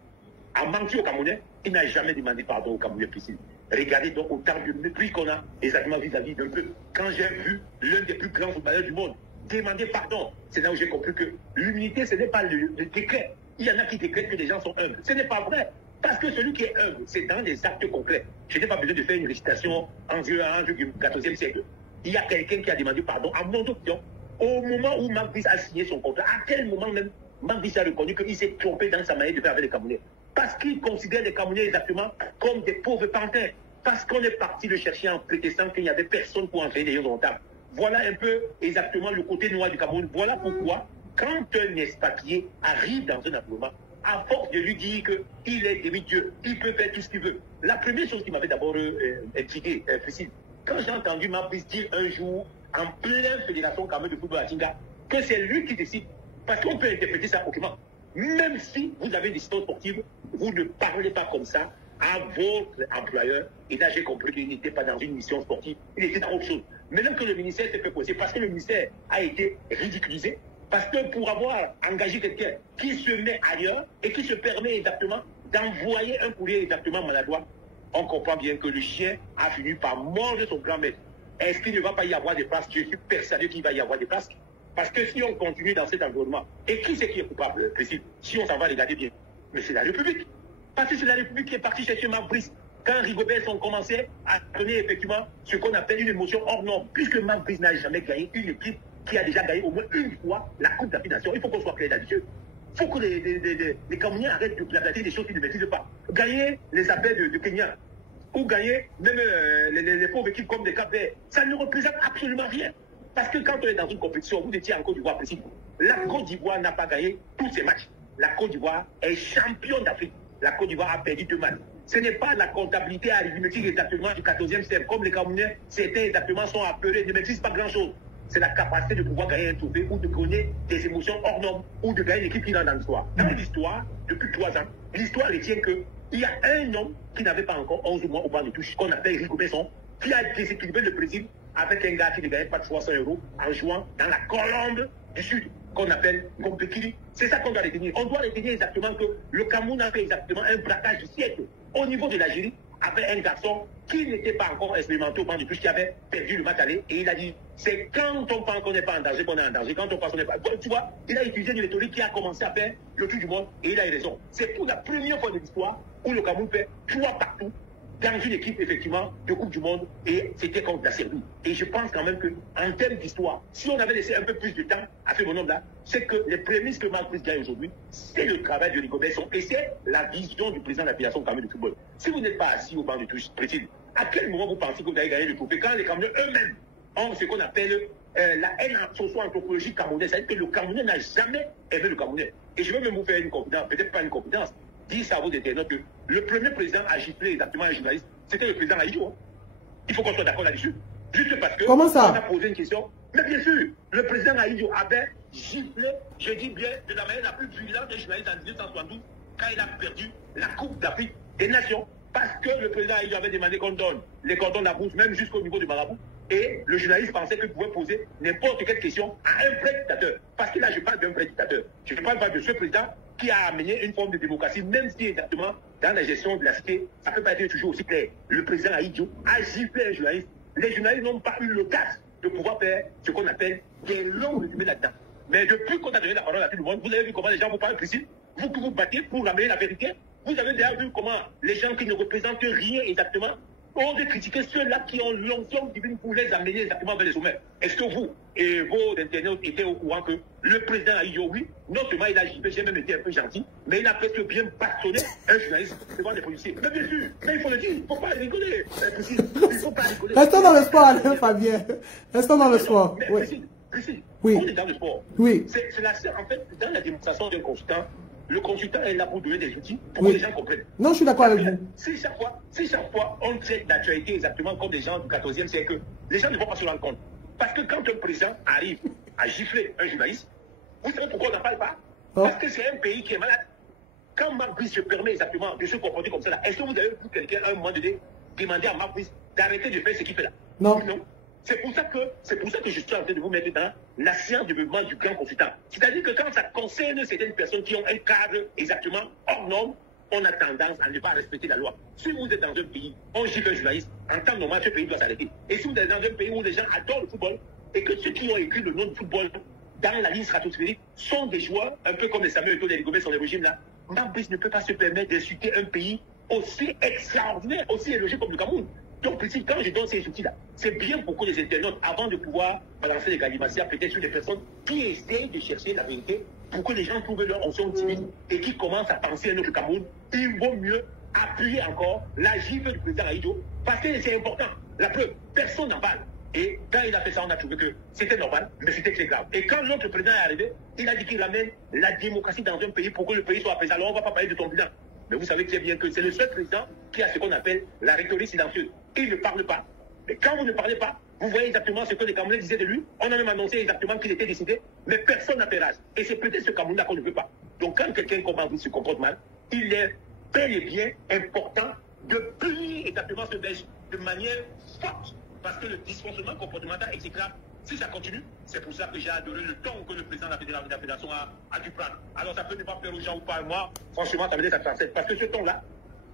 a menti au Camerounais, il n'a jamais demandé pardon au Camerounais précis. Regardez donc autant de mépris qu'on a exactement vis-à-vis d'un peuple. Quand j'ai vu l'un des plus grands footballeurs du monde demander pardon, c'est là où j'ai compris que l'humilité, ce n'est pas le décret. Il y en a qui décrètent que les gens sont humbles. Ce n'est pas vrai. Parce que celui qui est humble, c'est dans des actes concrets. Je n'ai pas besoin de faire une récitation en du 14e siècle. Il y a quelqu'un qui a demandé pardon à mon option. Au moment où Mabrice a signé son contrat, à quel moment même Mabrice a reconnu qu'il s'est trompé dans sa manière de faire avec les Camerounais? Parce qu'il considère les Camerounais exactement comme des pauvres panthères. Parce qu'on est parti le chercher en prétextant qu'il n'y avait personne pour entraîner les Lions d'Or. Voilà un peu exactement le côté noir du Cameroun. Voilà pourquoi, quand un expatrié arrive dans un environnement, à force de lui dire qu'il est demi-dieu, il peut faire tout ce qu'il veut. La première chose qui m'avait d'abord intrigué, Priscille, quand j'ai entendu Mabrice dire un jour, en pleine fédération Cameroun de football à Tinga, que c'est lui qui décide, parce qu'on peut interpréter ça autrement. Même si vous avez des décision sportive, vous ne parlez pas comme ça à votre employeur. Et là, j'ai compris qu'il n'était pas dans une mission sportive, il était dans autre chose. Maintenant que le ministère s'est fait poser, parce que le ministère a été ridiculisé, parce que pour avoir engagé quelqu'un qui se met ailleurs et qui se permet exactement d'envoyer un courrier exactement maladroit, on comprend bien que le chien a fini par mordre son grand maître. Est-ce qu'il ne va pas y avoir des places? Je suis persuadé qu'il va y avoir des places. Parce que si on continue dans cet environnement, et qui c'est qui est coupable, précis, si on s'en va regarder bien, mais c'est la République. Parce que c'est la République qui est partie chercher Marc Brice. Quand Rigobert ont commencé à donner effectivement ce qu'on appelle une émotion hors norme, puisque Marc Brice n'a jamais gagné une équipe qui a déjà gagné au moins une fois la Coupe d'Afrique des Nations. Il faut qu'on soit clair là-dessus. Il faut que les Camerounais arrêtent de placer des choses qu'ils ne maîtrisent pas. Gagner les appels de Kenya, ou gagner même les pauvres équipes comme des Cap-Verts, ça ne représente absolument rien. Parce que quand on est dans une compétition, vous étiez en Côte d'Ivoire précis. La Côte d'Ivoire n'a pas gagné tous ses matchs. La Côte d'Ivoire est championne d'Afrique. La Côte d'Ivoire a perdu 2 matchs. Ce n'est pas la comptabilité arithmétique exactement du 14e siècle. Comme les Camerounais, certains exactement sont appelés, ne maîtrisent pas grand-chose. C'est la capacité de pouvoir gagner un trophée ou de gagner des émotions hors normes ou de gagner une équipe qui est dans l'histoire. Dans l'histoire, depuis 3 ans, l'histoire retient qu'il y a un homme qui n'avait pas encore 11 mois au banc de touche, qu'on appelle Rigobert, qui a déséquilibré le Brésil avec un gars qui ne gagnait pas de 300 € en jouant dans la Colombe du Sud, qu'on appelle Gompekili. C'est ça qu'on doit retenir. On doit retenir exactement que le Cameroun a fait exactement un braquage du siècle au niveau de l'Algérie avec un garçon qui n'était pas encore expérimenté au banc de touche, qui avait perdu le match aller, et il a dit, c'est quand on pense qu'on n'est pas en danger qu'on est en danger, quand on pense qu'on n'est pas... Donc, tu vois, il a utilisé une rhétorique qui a commencé à faire le tour du monde, et il a eu raison. C'est pour la première fois de l'histoire où le Cameroun fait 3 partout dans une équipe, effectivement, de Coupe du Monde, et c'était contre la Serbie. Et je pense quand même qu'en termes d'histoire, si on avait laissé un peu plus de temps à ce bonhomme-là, c'est que les prémices que Marc Brice gagne aujourd'hui, c'est le travail de Rigobert, et c'est la vision du président de la Fédération camerounaise de football. Si vous n'êtes pas assis au banc de touche, précis, à quel moment vous pensez que vous allez gagner le trophée quand les Camerounais eux-mêmes ont ce qu'on appelle la haine socio-anthropologique camerounaise? C'est-à-dire que le Camerounais n'a jamais aimé le Camerounais. Et je vais même vous faire une confidence, peut-être pas une confidence, dire ça à vos internautes que le premier président à gifler exactement un journaliste, c'était le président Ahidjo. Hein. Il faut qu'on soit d'accord là-dessus. Juste parce que comment ça? On a posé une question. Mais bien sûr, le président Ahidjo avait giflé, je dis bien, de la manière la plus violente des journalistes en 1972, quand il a perdu la Coupe d'Afrique des Nations. Parce que le président Ahidjo avait demandé qu'on donne les cordons de la bourse, même jusqu'au niveau du marabout. Et le journaliste pensait qu'il pouvait poser n'importe quelle question à un vrai dictateur. Parce que là, je parle d'un vrai dictateur. Je ne parle pas de ce président qui a amené une forme de démocratie, même si exactement dans la gestion de la cité, ça ne peut pas être toujours aussi clair. Le président Ahidjo a giflé un journaliste. Les journalistes n'ont pas eu le cas de pouvoir faire ce qu'on appelle des longs résumés là-dedans. Mais depuis qu'on a donné la parole à tout le monde, vous avez vu comment les gens vous parlent précis, vous battez pour ramener la vérité. Vous avez déjà vu comment les gens qui ne représentent rien exactement ont de critiquer ceux-là qui ont l'onction divine pour les amener exactement vers les sommets. Est-ce que vous et vos internautes étaient au courant que le président Ahidjo, oui, non seulement il a giflé, j'ai même été un peu gentil, mais il a presque bien bastonné un journaliste devant des policiers. Mais bien sûr, mais il faut le dire, il ne faut pas rigoler. Il ne faut pas rigoler. Restons dans le sport, Alain Fabien. Restons dans le sport. Oui. Oui. On est dans le sport. Oui. C'est la seule, en fait, dans la démonstration d'un consultant, le consultant est là pour donner des outils pour que les gens comprennent. Non, je suis d'accord avec vous. Si chaque fois on traite l'actualité exactement comme des gens du 14e siècle, les gens ne vont pas se rendre compte. Parce que quand un président arrive à gifler un journaliste, vous savez pourquoi on n'en parle pas? Parce que c'est un pays qui est malade. Quand Marc Brice se permet exactement de se comporter comme ça, est-ce que vous avez vu quelqu'un à un moment donné demander à Marc Brice d'arrêter de faire ce qu'il fait là? Non. Non. C'est pour ça que je suis en train de vous mettre dans la science du mouvement du grand consultant. C'est-à-dire que quand ça concerne certaines personnes qui ont un cadre exactement hors norme, on a tendance à ne pas respecter la loi. Si vous êtes dans un pays, on gifle un journaliste, en temps normal, ce pays doit s'arrêter. Et si vous êtes dans un pays où les gens adorent le football, et que ceux qui ont écrit le nom du football dans la ligne stratosphérique sont des joueurs, un peu comme les Samuel Eto'o, les Rigobert sont des régimes là, Marc Brice ne peut pas se permettre d'insulter un pays aussi extraordinaire, aussi élogé comme le Cameroun. Donc, quand je donne ces outils-là, c'est bien pour que les internautes, avant de pouvoir balancer les galimaties, peut-être sur des personnes qui essayent de chercher la vérité, pour que les gens trouvent leur onction divine et qui commencent à penser à notre Cameroun, il vaut mieux appuyer encore la gifle du président Ahidjo, parce que c'est important. La preuve, personne n'en parle. Et quand il a fait ça, on a trouvé que c'était normal, mais c'était très grave. Et quand notre président est arrivé, il a dit qu'il amène la démocratie dans un pays pour que le pays soit apaisé. Alors on ne va pas parler de ton bilan. Mais vous savez très bien que c'est le seul président qui a ce qu'on appelle la rhétorique silencieuse. Il ne parle pas. Mais quand vous ne parlez pas, vous voyez exactement ce que les Camerounais disaient de lui. On a même annoncé exactement qu'il était décédé, mais personne n'a fait rage. Et c'est peut-être ce Cameroun-là qu'on ne veut pas. Donc quand quelqu'un comme Mabrice se comporte mal, il est bel et bien important de punir exactement ce Belge de manière forte. Parce que le dysfonctionnement comportemental exécrable, si ça continue, c'est pour ça que j'ai adoré le ton que le président de la fédération a dû prendre. Alors ça peut ne pas plaire aux gens ou pas, moi, franchement, ça me laisse à 37. Parce que ce ton-là,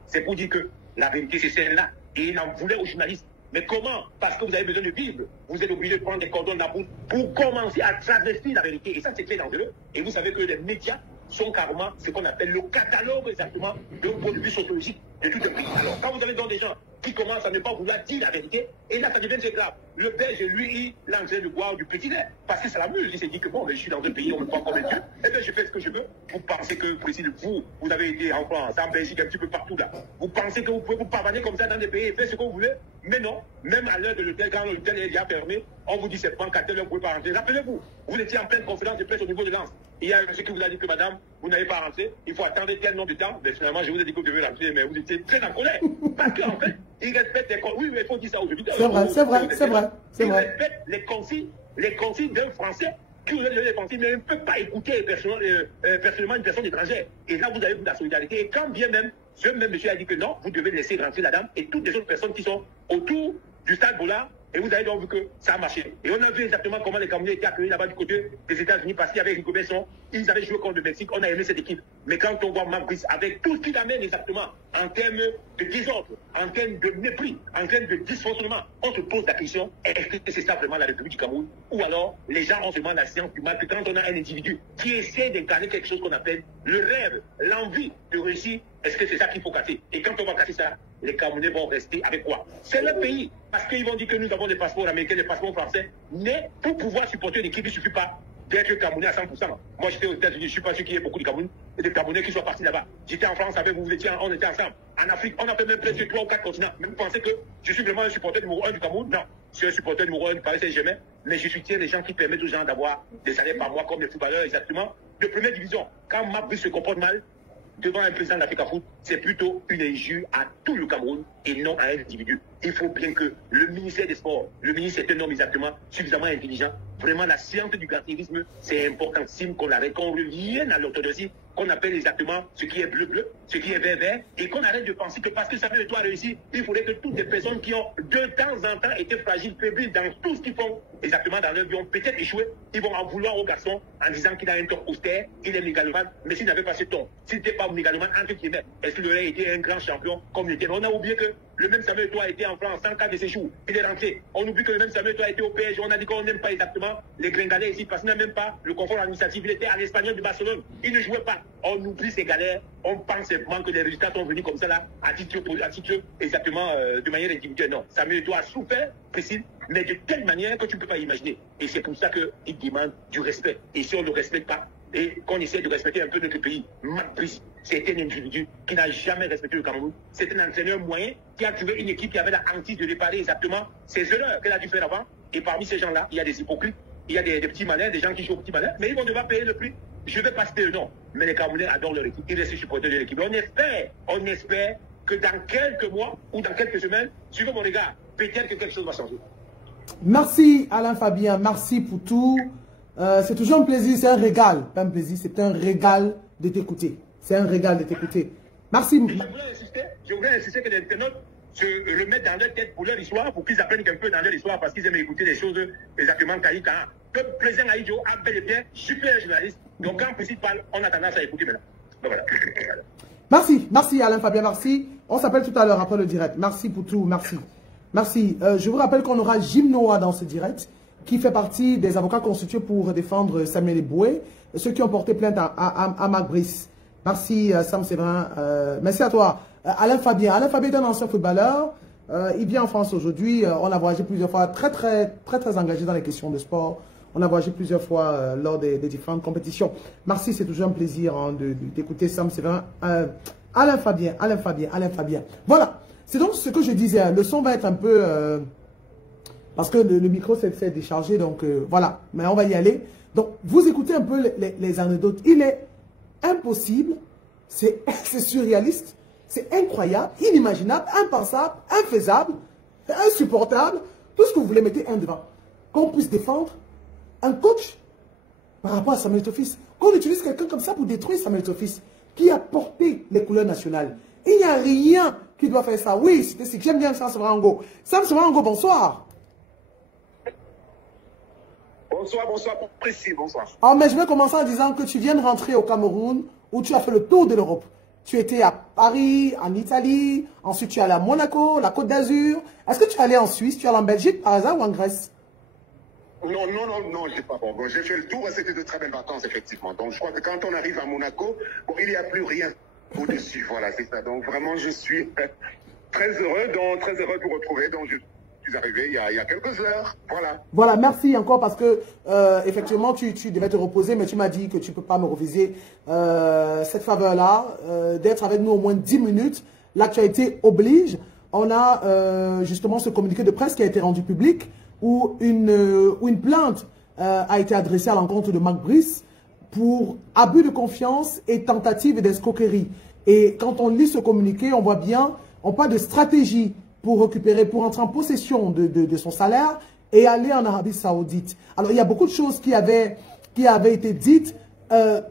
c'est pour dire que la vérité, c'est celle-là. Et il en voulait aux journalistes. Mais comment? Parce que vous avez besoin de Bible. Vous êtes obligé de prendre des cordons de la bouche pour commencer à travestir la vérité. Et ça, c'est très dangereux. Et vous savez que les médias sont carrément ce qu'on appelle le catalogue exactement d'un point de vue sociologique de tout le pays. Alors, quand vous avez donc des gens qui commencent à ne pas vouloir dire la vérité, et là, ça devient très grave. Le Belge, lui, il est en train de boire du petit lait, parce que ça l'amuse. Il s'est dit que bon, mais je suis dans un pays, on me prend comme un dieu, et bien je fais ce que je veux. Vous pensez que, précis, vous avez été en France, en Belgique, un petit peu partout là. Vous pensez que vous pouvez vous pavaner comme ça dans des pays et faire ce que vous voulez? Mais non, même à l'heure de l'hôtel, quand l'hôtel est déjà fermé, on vous dit c'est franc, 4 heures, vous ne pouvez pas rentrer. Rappelez-vous, vous étiez en pleine conférence de presse au niveau de Lens. Il y a un monsieur qui vous a dit que madame, vous n'avez pas rentré, il faut attendre tel nombre de temps. Mais finalement, je vous ai dit que vous devez rentrer, mais vous étiez très en colère. Parce qu'en fait, ils respectent les consignes. Oui, mais il faut dire ça aujourd'hui. C'est vrai, c'est vrai, c'est vrai. Ils respectent les consignes d'un Français qui vous a donné les consignes, mais ne peut pas écouter personnellement une personne étrangère. Et là, vous avez de la solidarité. Et quand bien même, ce même monsieur a dit que non, vous devez laisser rentrer la dame et toutes les autres personnes qui sont autour du stade Bollard. Et vous avez donc vu que ça a marché. Et on a vu exactement comment les Camerounais étaient accueillis là-bas du côté des États-Unis parce qu'il y avait Rico Besson, ils avaient joué contre le Mexique, on a aimé cette équipe. Mais quand on voit Mabrice avec tout ce qu'il amène exactement en termes de désordre, en termes de mépris, en termes de dysfonctionnement, on se pose la question, est-ce que c'est ça vraiment la République du Cameroun? Ou alors les gens ont seulement la science du mal que quand on a un individu qui essaie d'incarner quelque chose qu'on appelle le rêve, l'envie de réussir, est-ce que c'est ça qu'il faut casser? Et quand on va casser ça, les Camerounais vont rester avec quoi? C'est leur pays. Parce qu'ils vont dire que nous avons des passeports américains, des passeports français. Mais pour pouvoir supporter une équipe, il ne suffit pas d'être Camerounais à 100%. Moi, j'étais aux États-Unis, je ne suis pas sûr qu'il y ait beaucoup de Camerounais et de Camerounais qui soient partis là-bas. J'étais en France avec vous, on était ensemble. En Afrique, on a fait même presque 3 ou 4 continents. Mais vous pensez que je suis vraiment un supporter numéro 1 du Cameroun? Non. Je suis un supporter numéro 1 du Paris Saint-Germain. Mais je soutiens les gens qui permettent aux gens d'avoir des salaires par mois comme les footballeurs exactement de première division. Quand Mabrice se comporte mal devant un président de l'Afrique Foot, c'est plutôt une injure à tout le Cameroun et non à un individu. Il faut bien que le ministère des Sports, le ministre est un homme exactement suffisamment intelligent. Vraiment, la science du grattérisme, c'est importantissime qu'on arrête, qu'on revienne à l'orthodoxie, qu'on appelle exactement ce qui est bleu-bleu, ce qui est vert-vert, et qu'on arrête de penser que parce que ça veut de toi réussir, il faudrait que toutes les personnes qui ont de temps en temps été fragiles, faibles dans tout ce qu'ils font, exactement dans leur vie, ont peut-être échoué, ils vont en vouloir au garçon en disant qu'il a un ton austère, il est mégalomane, mais s'il n'avait pas ce ton, s'il n'était pas mégalomane, entre guillemets, est-ce qu'il aurait été un grand champion comme il était? On a oublié que le même Samuel Eto'o a été en France 100 cas de séjour, il est rentré. On oublie que le même Samuel Eto'o a été au PSG, on a dit qu'on n'aime pas exactement les Gringalais ici parce qu'il n'a même pas le confort administratif, il était à l'Espagnol de Barcelone, il ne jouait pas. On oublie ces galères, on pense simplement que les résultats sont venus comme ça là, à titre exactement de manière individuelle. Non, Samuel Eto'o a souffert, précis, mais de telle manière que tu ne peux pas imaginer. Et c'est pour ça qu'il demande du respect. Et si on ne le respecte pas, et qu'on essaie de respecter un peu notre pays, Mabrice, c'est un individu qui n'a jamais respecté le Cameroun. C'est un entraîneur moyen qui a trouvé une équipe qui avait la hantise de réparer exactement ses erreurs qu'elle a dû faire avant. Et parmi ces gens-là, il y a des hypocrites, il y a des petits malins, des gens qui jouent au petit malin, mais ils vont devoir payer le prix. Je ne vais pas citer le nom, mais les Camerounais adorent leur équipe. Ils restent supporters de l'équipe. On espère que dans quelques mois ou dans quelques semaines, suivez mon regard, peut-être que quelque chose va changer. Merci Alain Fabien, merci pour tout. C'est toujours un plaisir, c'est un régal. Pas un plaisir, c'est un régal de t'écouter. C'est un régal de t'écouter. Merci. Je voudrais insister que les internautes se remettent dans leur tête pour leur histoire, pour qu'ils apprennent un peu dans leur histoire, parce qu'ils aiment écouter des choses exactement caïques. Le président Aïdjo a bel et bien super journaliste. Donc quand Président parle, on a tendance à écouter maintenant. Donc voilà. Merci, merci Alain Fabien, merci. On s'appelle tout à l'heure après le direct. Merci pour tout, merci. Merci. Je vous rappelle qu'on aura Jim Noah dans ce direct, qui fait partie des avocats constitués pour défendre Samuel Eboué, ceux qui ont porté plainte à Mabrice. Merci Sam Séverin. Merci à toi. Alain Fabien. Alain Fabien est un ancien footballeur. Il vient en France aujourd'hui. On l'a voyagé plusieurs fois. Très engagé dans les questions de sport. On l'a voyagé plusieurs fois lors des différentes compétitions. Merci, c'est toujours un plaisir d'écouter Sam Séverin. Alain Fabien. Voilà. C'est donc ce que je disais. Le son va être un peu... parce que le micro s'est déchargé. Donc voilà. Mais on va y aller. Donc vous écoutez un peu les anecdotes. Il est impossible, c'est surréaliste, c'est incroyable, inimaginable, impensable, infaisable, insupportable, tout ce que vous voulez mettre un devant. Qu'on puisse défendre un coach par rapport à Samuel Eto'o. Quand on utilise quelqu'un comme ça pour détruire Samuel Eto'o-Fils, qui a porté les couleurs nationales, il n'y a rien qui doit faire ça. Oui, c'est j'aime bien Sam Sevarango. Sam Sevarango, bonsoir. Bonsoir, bonsoir, précis, bonsoir. Ah, mais je vais commencer en disant que tu viens de rentrer au Cameroun, où tu as fait le tour de l'Europe. Tu étais à Paris, en Italie, ensuite tu es allé à Monaco, la Côte d'Azur. Est-ce que tu es allé en Suisse, tu es allé en Belgique par hasard ou en Grèce? Non, je sais pas. Bon, j'ai fait le tour, c'était de très belles vacances, effectivement. Donc, je crois que quand on arrive à Monaco, bon, il n'y a plus rien au-dessus. Voilà, c'est ça. Donc, vraiment, je suis très heureux de vous retrouver. Donc, je suis arrivé il y a quelques heures. Voilà. Voilà, merci encore parce que, effectivement, tu devais te reposer, mais tu m'as dit que tu ne peux pas me refuser cette faveur-là, d'être avec nous au moins 10 minutes. L'actualité oblige. On a justement ce communiqué de presse qui a été rendu public, où une plainte a été adressée à l'encontre de Marc Brice pour abus de confiance et tentative d'escroquerie. Et quand on lit ce communiqué, on voit bien, on parle de stratégie pour récupérer, pour entrer en possession de son salaire et aller en Arabie Saoudite. Alors, il y a beaucoup de choses qui avaient été dites.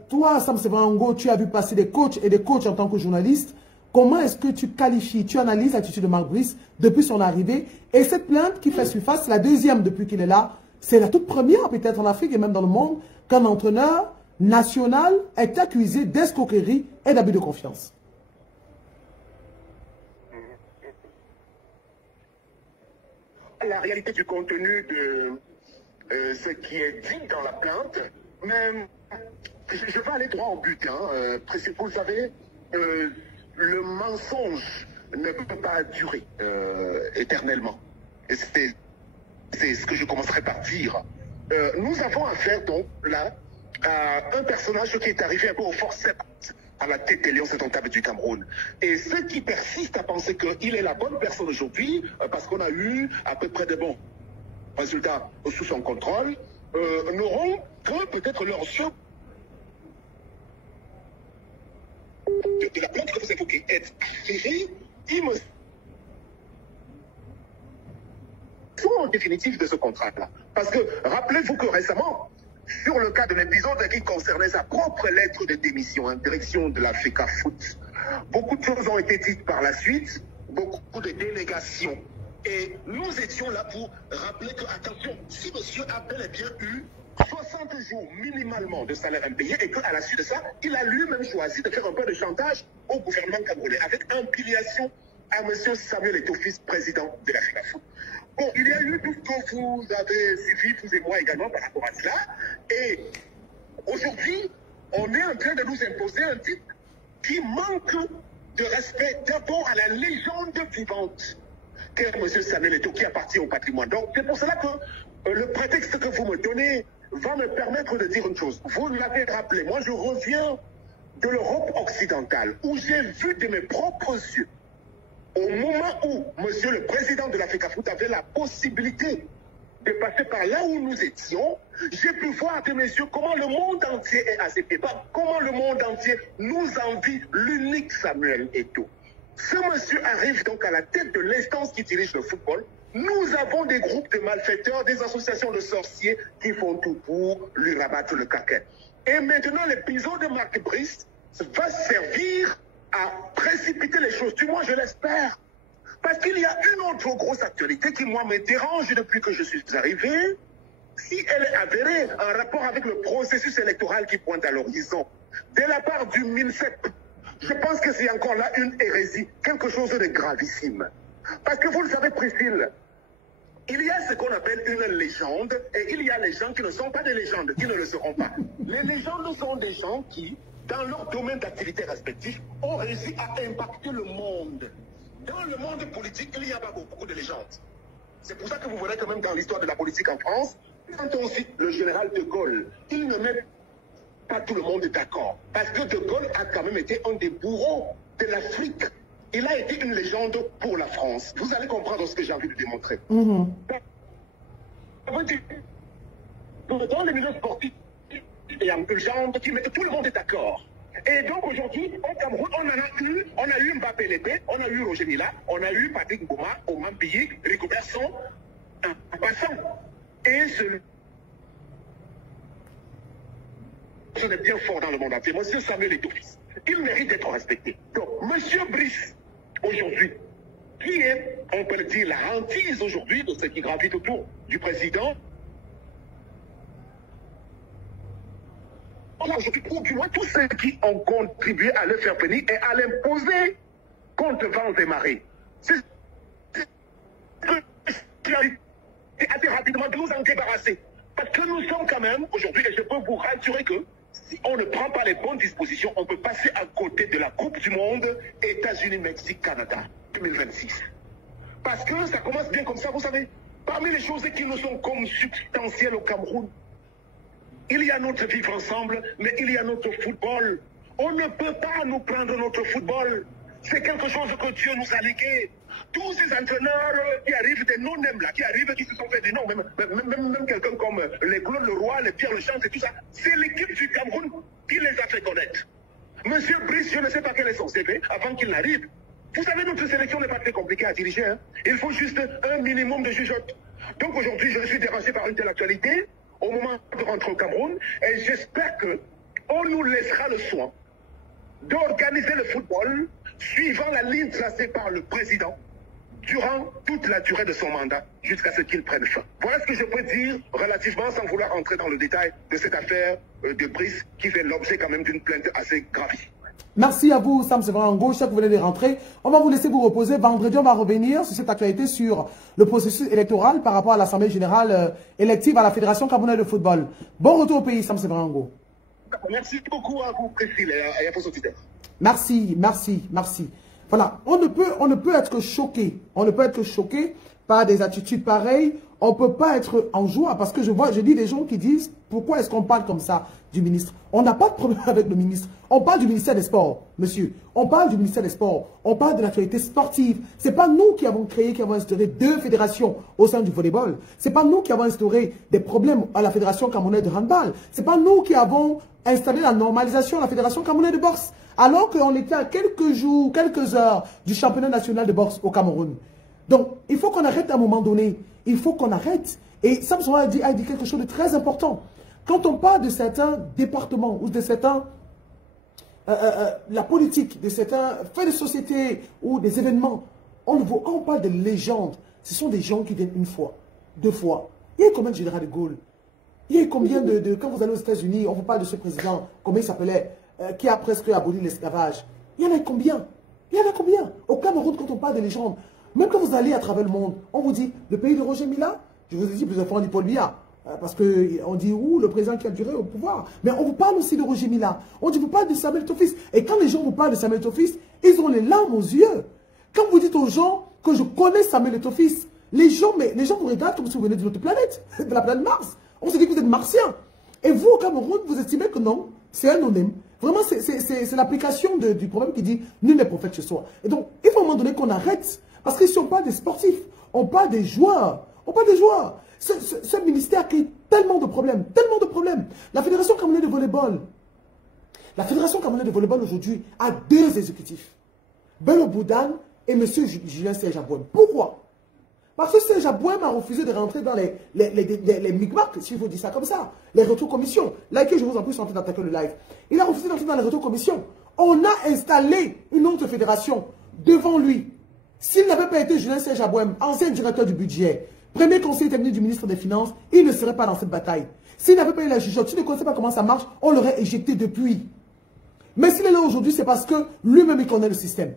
Toi, Sam Sevarango, tu as vu passer des coachs et des coachs en tant que journaliste. Comment est-ce que tu qualifies, tu analyses l'attitude de Marc Brice depuis son arrivée? Et cette plainte qui fait surface, c'est la deuxième depuis qu'il est là. C'est la toute première, peut-être en Afrique et même dans le monde, qu'un entraîneur national est accusé d'escroquerie et d'abus de confiance. La réalité du contenu de ce qui est dit dans la plainte, mais je vais aller droit au but. Vous savez, le mensonge ne peut pas durer éternellement. Et c'est ce que je commencerai par dire. Nous avons affaire donc là à un personnage qui est arrivé un peu au forceps à la tête des Lions indomptables du Cameroun. Et ceux qui persistent à penser qu'il est la bonne personne aujourd'hui, parce qu'on a eu à peu près de bons résultats sous son contrôle, n'auront que peut-être leurs yeux de la plainte que vous évoquez être avérée, il me semble en définitive de ce contrat-là. Parce que rappelez-vous que récemment, sur le cas d'un épisode qui concernait sa propre lettre de démission en direction de la FECA Foot, beaucoup de choses ont été dites par la suite, beaucoup de dénégations. Et nous étions là pour rappeler que, attention, si monsieur a bel et bien eu 60 jours minimalement de salaire impayé et qu'à la suite de ça, il a lui-même choisi de faire un peu de chantage au gouvernement camerounais avec impiliation à M. Samuel Eto'o-Fils, président de la FECA Foot. Bon, il y a eu tout ce que vous avez suivi, vous et moi également, par rapport à cela. Et aujourd'hui, on est en train de nous imposer un type qui manque de respect d'abord à la légende vivante qu'est M. Samuel Eto'o, qui appartient au patrimoine. Donc, c'est pour cela que le prétexte que vous me donnez va me permettre de dire une chose. Vous l'avez rappelé, moi je reviens de l'Europe occidentale, où j'ai vu de mes propres yeux, au moment où monsieur le président de la FECA Foot avait la possibilité de passer par là où nous étions, j'ai pu voir de mes yeux comment le monde entier est à ses pieds, comment le monde entier nous envie l'unique Samuel Eto'o. Ce monsieur arrive donc à la tête de l'instance qui dirige le football. Nous avons des groupes de malfaiteurs, des associations de sorciers qui font tout pour lui rabattre le caquet. Et maintenant, l'épisode de Marc Brice va servir à précipiter les choses. Du moins, je l'espère. Parce qu'il y a une autre grosse actualité qui, moi, me dérange depuis que je suis arrivé. Si elle est avérée en rapport avec le processus électoral qui pointe à l'horizon, de la part du MINSEP, je pense que c'est encore là une hérésie, quelque chose de gravissime. Parce que vous le savez, Priscille, il y a ce qu'on appelle une légende et il y a les gens qui ne sont pas des légendes, qui ne le seront pas. Les légendes sont des gens qui, dans leur domaine d'activité respectif, ont réussi à impacter le monde. Dans le monde politique, il n'y a pas beaucoup de légendes. C'est pour ça que vous verrez quand même dans l'histoire de la politique en France, quand on cite le général de Gaulle, il ne met pas tout le monde d'accord. Parce que de Gaulle a quand même été un des bourreaux de l'Afrique. Il a été une légende pour la France. Vous allez comprendre ce que j'ai envie de démontrer. Dans les milieux sportifs, il y a une légende qui met tout le monde est d'accord. Et donc aujourd'hui, au Cameroun, on a eu Mbappé Lépé, on a eu Roger Mila, on a eu Patrick Mboma, Oman Piyi, Rigobert Song, en passant. Et est bien fort dans le monde entier. Monsieur Samuel Eto'o-Fils, il mérite d'être respecté. Donc, Monsieur Brice, aujourd'hui, qui est, on peut le dire, la hantise aujourd'hui de ce qui gravite autour du président. Aujourd'hui, ou du moins tous ceux qui ont contribué à le faire venir et à l'imposer contre vents et marées. C'est assez rapidement de nous en débarrasser. Parce que nous sommes quand même, aujourd'hui, et je peux vous rassurer que si on ne prend pas les bonnes dispositions, on peut passer à côté de la Coupe du Monde États-Unis, Mexique, Canada 2026. Parce que ça commence bien comme ça, vous savez. Parmi les choses qui nous sont comme substantielles au Cameroun, il y a notre vivre ensemble, mais il y a notre football. On ne peut pas nous prendre notre football. C'est quelque chose que Dieu nous a légué. Tous ces entraîneurs qui arrivent, des non-nèmes là, qui arrivent, qui se sont fait des noms, même quelqu'un comme les Claude Leroy, les Pierre Lechance et tout ça, c'est l'équipe du Cameroun qui les a fait connaître. Monsieur Brice, je ne sais pas quel est son CV avant qu'il n'arrive. Vous savez, notre sélection n'est pas très compliquée à diriger. Hein. Il faut juste un minimum de jugeote. Donc aujourd'hui, je suis dérangé par une telle actualité au moment de rentrer au Cameroun et j'espère qu'on nous laissera le soin d'organiser le football suivant la ligne tracée par le président durant toute la durée de son mandat jusqu'à ce qu'il prenne fin. Voilà ce que je peux dire relativement, sans vouloir entrer dans le détail de cette affaire de Brice qui fait l'objet quand même d'une plainte assez grave. Merci à vous, Sam Severango. Je sais que vous venez de rentrer. On va vous laisser vous reposer. Vendredi, on va revenir sur cette actualité sur le processus électoral par rapport à l'Assemblée générale élective à la Fédération camerounaise de football. Bon retour au pays, Sam Severango. Merci beaucoup à vous, Priscille, et à vos auditeurs. Merci, merci, merci. Voilà, on ne peut être choqué. On ne peut être choqué par des attitudes pareilles. On ne peut pas être en joie parce que je dis des gens qui disent pourquoi est-ce qu'on parle comme ça du ministre. On n'a pas de problème avec le ministre. On parle du ministère des Sports, monsieur. On parle du ministère des Sports. On parle de l'actualité sportive. Ce n'est pas nous qui avons créé, qui avons instauré 2 fédérations au sein du volleyball. Ce n'est pas nous qui avons instauré des problèmes à la Fédération camerounaise de handball. Ce n'est pas nous qui avons installé la normalisation à la Fédération camerounaise de boxe. Alors qu'on était à quelques jours, quelques heures du championnat national de boxe au Cameroun. Donc, il faut qu'on arrête à un moment donné. Il faut qu'on arrête. Et Samson a dit quelque chose de très important. Quand on parle de certains départements ou de certains... la politique, de certains faits de société ou des événements, quand on parle de légendes, ce sont des gens qui viennent une fois, 2 fois. Il y a combien de général de Gaulle? Il y a combien quand vous allez aux États-Unis, on vous parle de ce président, comment il s'appelait, qui a presque aboli l'esclavage. Il y en a combien? Il y en a combien? Au Cameroun, quand on parle de légendes, même quand vous allez à travers le monde, on vous dit, le pays de Roger Mila, je vous ai dit plusieurs fois, on dit Paul Biya. Parce qu'on dit, le président qui a duré au pouvoir. Mais on vous parle aussi de Roger Mila. On dit, vous parlez de Samuel Eto'o-Fils. Et quand les gens vous parlent de Samuel Eto'o-Fils, ils ont les larmes aux yeux. Quand vous dites aux gens que je connais Samuel Eto'o-Fils, les gens vous regardent comme si vous venez d'une autre planète, de la planète Mars. On se dit que vous êtes martien. Et vous, au Cameroun, vous estimez que non, c'est anonyme. Vraiment, c'est l'application du problème qui dit, nul n'est prophète chez soi. Et donc, il faut à un moment donné qu'on arrête. Parce qu'ici, on parle des sportifs, on parle des joueurs, on parle des joueurs. Ce ministère crée tellement de problèmes, tellement de problèmes. La Fédération camerounaise de volleyball, aujourd'hui a 2 exécutifs. Bello Boudane et M. Julien Serge Abouem. Pourquoi? Parce que Serge Abouem a refusé de rentrer dans les micmacs, si je vous dis ça comme ça, les rétrocommissions. Là, que je vous en prie, je suis en train d'attaquer le live. Il a refusé d'entrer dans les rétrocommissions. On a installé une autre fédération devant lui. S'il n'avait pas été Julien Serge Abouem, ancien directeur du budget, premier conseiller technique du ministre des Finances, il ne serait pas dans cette bataille. S'il n'avait pas eu la jugeote, s'il ne connaissait pas comment ça marche, on l'aurait éjecté depuis. Mais s'il est là aujourd'hui, c'est parce que lui-même, il connaît le système.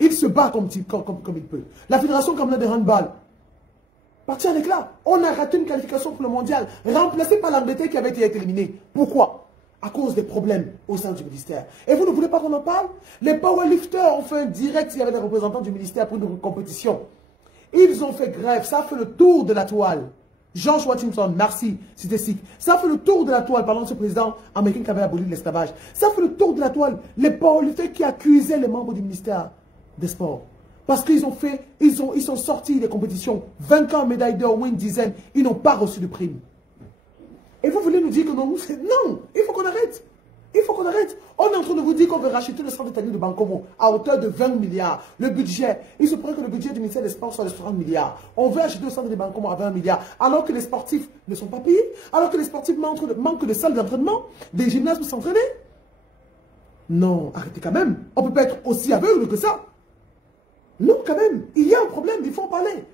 Il se bat comme il peut. La Fédération camerounaise de handball, parti avec là. On a raté une qualification pour le mondial, remplacée par l'Angleterre qui avait été éliminée. Pourquoi? À cause des problèmes au sein du ministère. Et vous ne voulez pas qu'on en parle? Les powerlifters ont fait un direct, il y avait des représentants du ministère pour une compétition. Ils ont fait grève, ça a fait le tour de la toile. George Washington, merci, c'était sick. Ça a fait le tour de la toile pendant ce président américain qui avait aboli l'esclavage. Ça a fait le tour de la toile. Les powerlifters qui accusaient les membres du ministère des Sports. Parce qu'ils sont sortis des compétitions, vainqueurs en médaille d'or ou une dizaine, ils n'ont pas reçu de prime. Et vous voulez nous dire que non, non, il faut qu'on arrête. Il faut qu'on arrête. On est en train de vous dire qu'on veut racheter le centre technique de Bancomo à hauteur de 20 milliards. Le budget, il se pourrait que le budget du ministère des Sports soit de 30 milliards. On veut acheter le centre de Bancomo à 20 milliards, alors que les sportifs ne sont pas payés, alors que les sportifs manquent de salles d'entraînement, des gymnases pour s'entraîner. Non, arrêtez quand même. On ne peut pas être aussi aveugle que ça. Non, quand même. Il y a un problème, il faut en parler.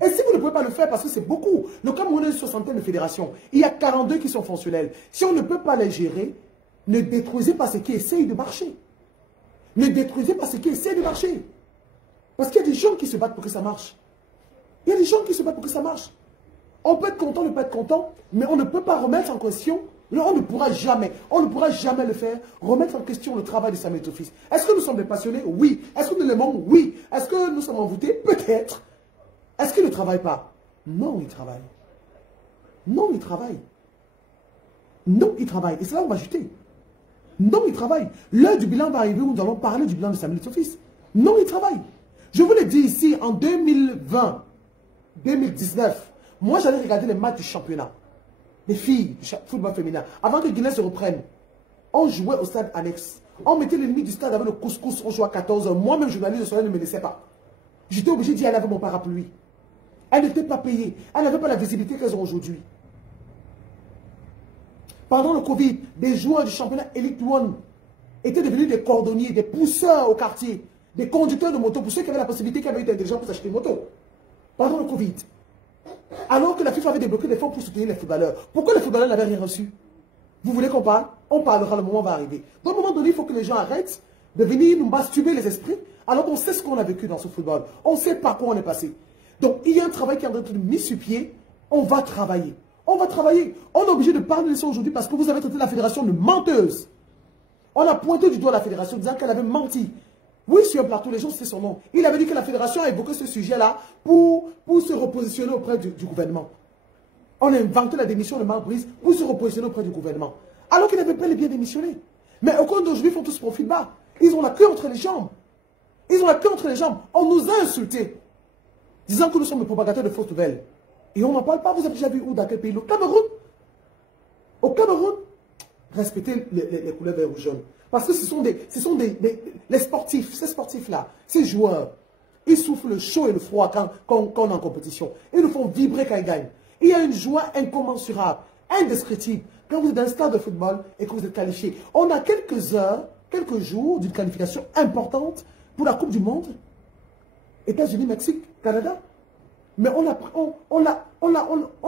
Et si vous ne pouvez pas le faire, parce que c'est beaucoup, le Cameroun a une soixantaine de fédérations. Il y a 42 qui sont fonctionnelles. Si on ne peut pas les gérer, ne détruisez pas ceux qui essayent de marcher. Ne détruisez pas ceux qui essayent de marcher. Parce qu'il y a des gens qui se battent pour que ça marche. Il y a des gens qui se battent pour que ça marche. On peut être content, ne pas être content, mais on ne peut pas remettre en question, on ne pourra jamais le faire, remettre en question le travail de Samuel Eto'o-Fils. Est-ce que nous sommes des passionnés? Oui. Est-ce que nous l'aimons? Oui. Est-ce que nous sommes envoûtés? Peut-être. Est-ce qu'il ne travaille pas? Non, il travaille. Non, il travaille. Non, il travaille. Et c'est là où on va jeter. Non, il travaille. L'heure du bilan va arriver où nous allons parler du bilan de Samuel Eto'o-Fils. Non, il travaille. Je vous l'ai dit ici, en 2020, 2019, moi j'allais regarder les matchs du championnat. Les filles du football féminin. Avant que Guinness se reprenne, on jouait au stade annexe. On mettait les limites du stade avec le couscous, on jouait à 14 h. Moi-même, journaliste, le soleil ne me laissait pas. J'étais obligé d'y aller avec mon parapluie. Elles n'étaient pas payées. Elles n'avaient pas la visibilité qu'elles ont aujourd'hui. Pendant le Covid, des joueurs du championnat Elite One étaient devenus des cordonniers, des pousseurs au quartier, des conducteurs de moto, pour ceux qui avaient la possibilité, qui avaient été intelligents pour s'acheter une moto. Pendant le Covid. Alors que la FIFA avait débloqué des fonds pour soutenir les footballeurs. Pourquoi les footballeurs n'avaient rien reçu? Vous voulez qu'on parle? On parlera, le moment va arriver. Donc, à un moment donné, il faut que les gens arrêtent de venir nous masturber les esprits, alors qu'on sait ce qu'on a vécu dans ce football. On sait par quoi on est passé. Donc, il y a un travail qui est en train de mis sur pied. On va travailler. On va travailler. On est obligé de parler de ça aujourd'hui parce que vous avez traité la fédération de menteuse. On a pointé du doigt la fédération disant qu'elle avait menti. Oui, sur un plateau, les gens sait son nom. Il avait dit que la fédération a évoqué ce sujet-là pour se repositionner auprès du gouvernement. On a inventé la démission de Marc Brice pour se repositionner auprès du gouvernement. Alors qu'il avait bel et bien démissionné. Mais au compte d'aujourd'hui, ils font tous profil bas. Ils ont la queue entre les jambes. Ils ont la queue entre les jambes. On nous a insultés, disant que nous sommes des propagateurs de fausses nouvelles. Et on n'en parle pas. Vous avez déjà vu où, dans quel pays? Le Cameroun. Au Cameroun, respectez les couleurs vert ou jaune. Parce que ce sont les sportifs, ces sportifs-là, ces joueurs, ils souffrent le chaud et le froid quand on est en compétition. Ils nous font vibrer quand ils gagnent. Il y a une joie incommensurable, indescriptible, quand vous êtes dans un stade de football et que vous êtes qualifié. On a quelques heures, quelques jours d'une qualification importante pour la Coupe du Monde. États-Unis, Mexique, Canada. Mais on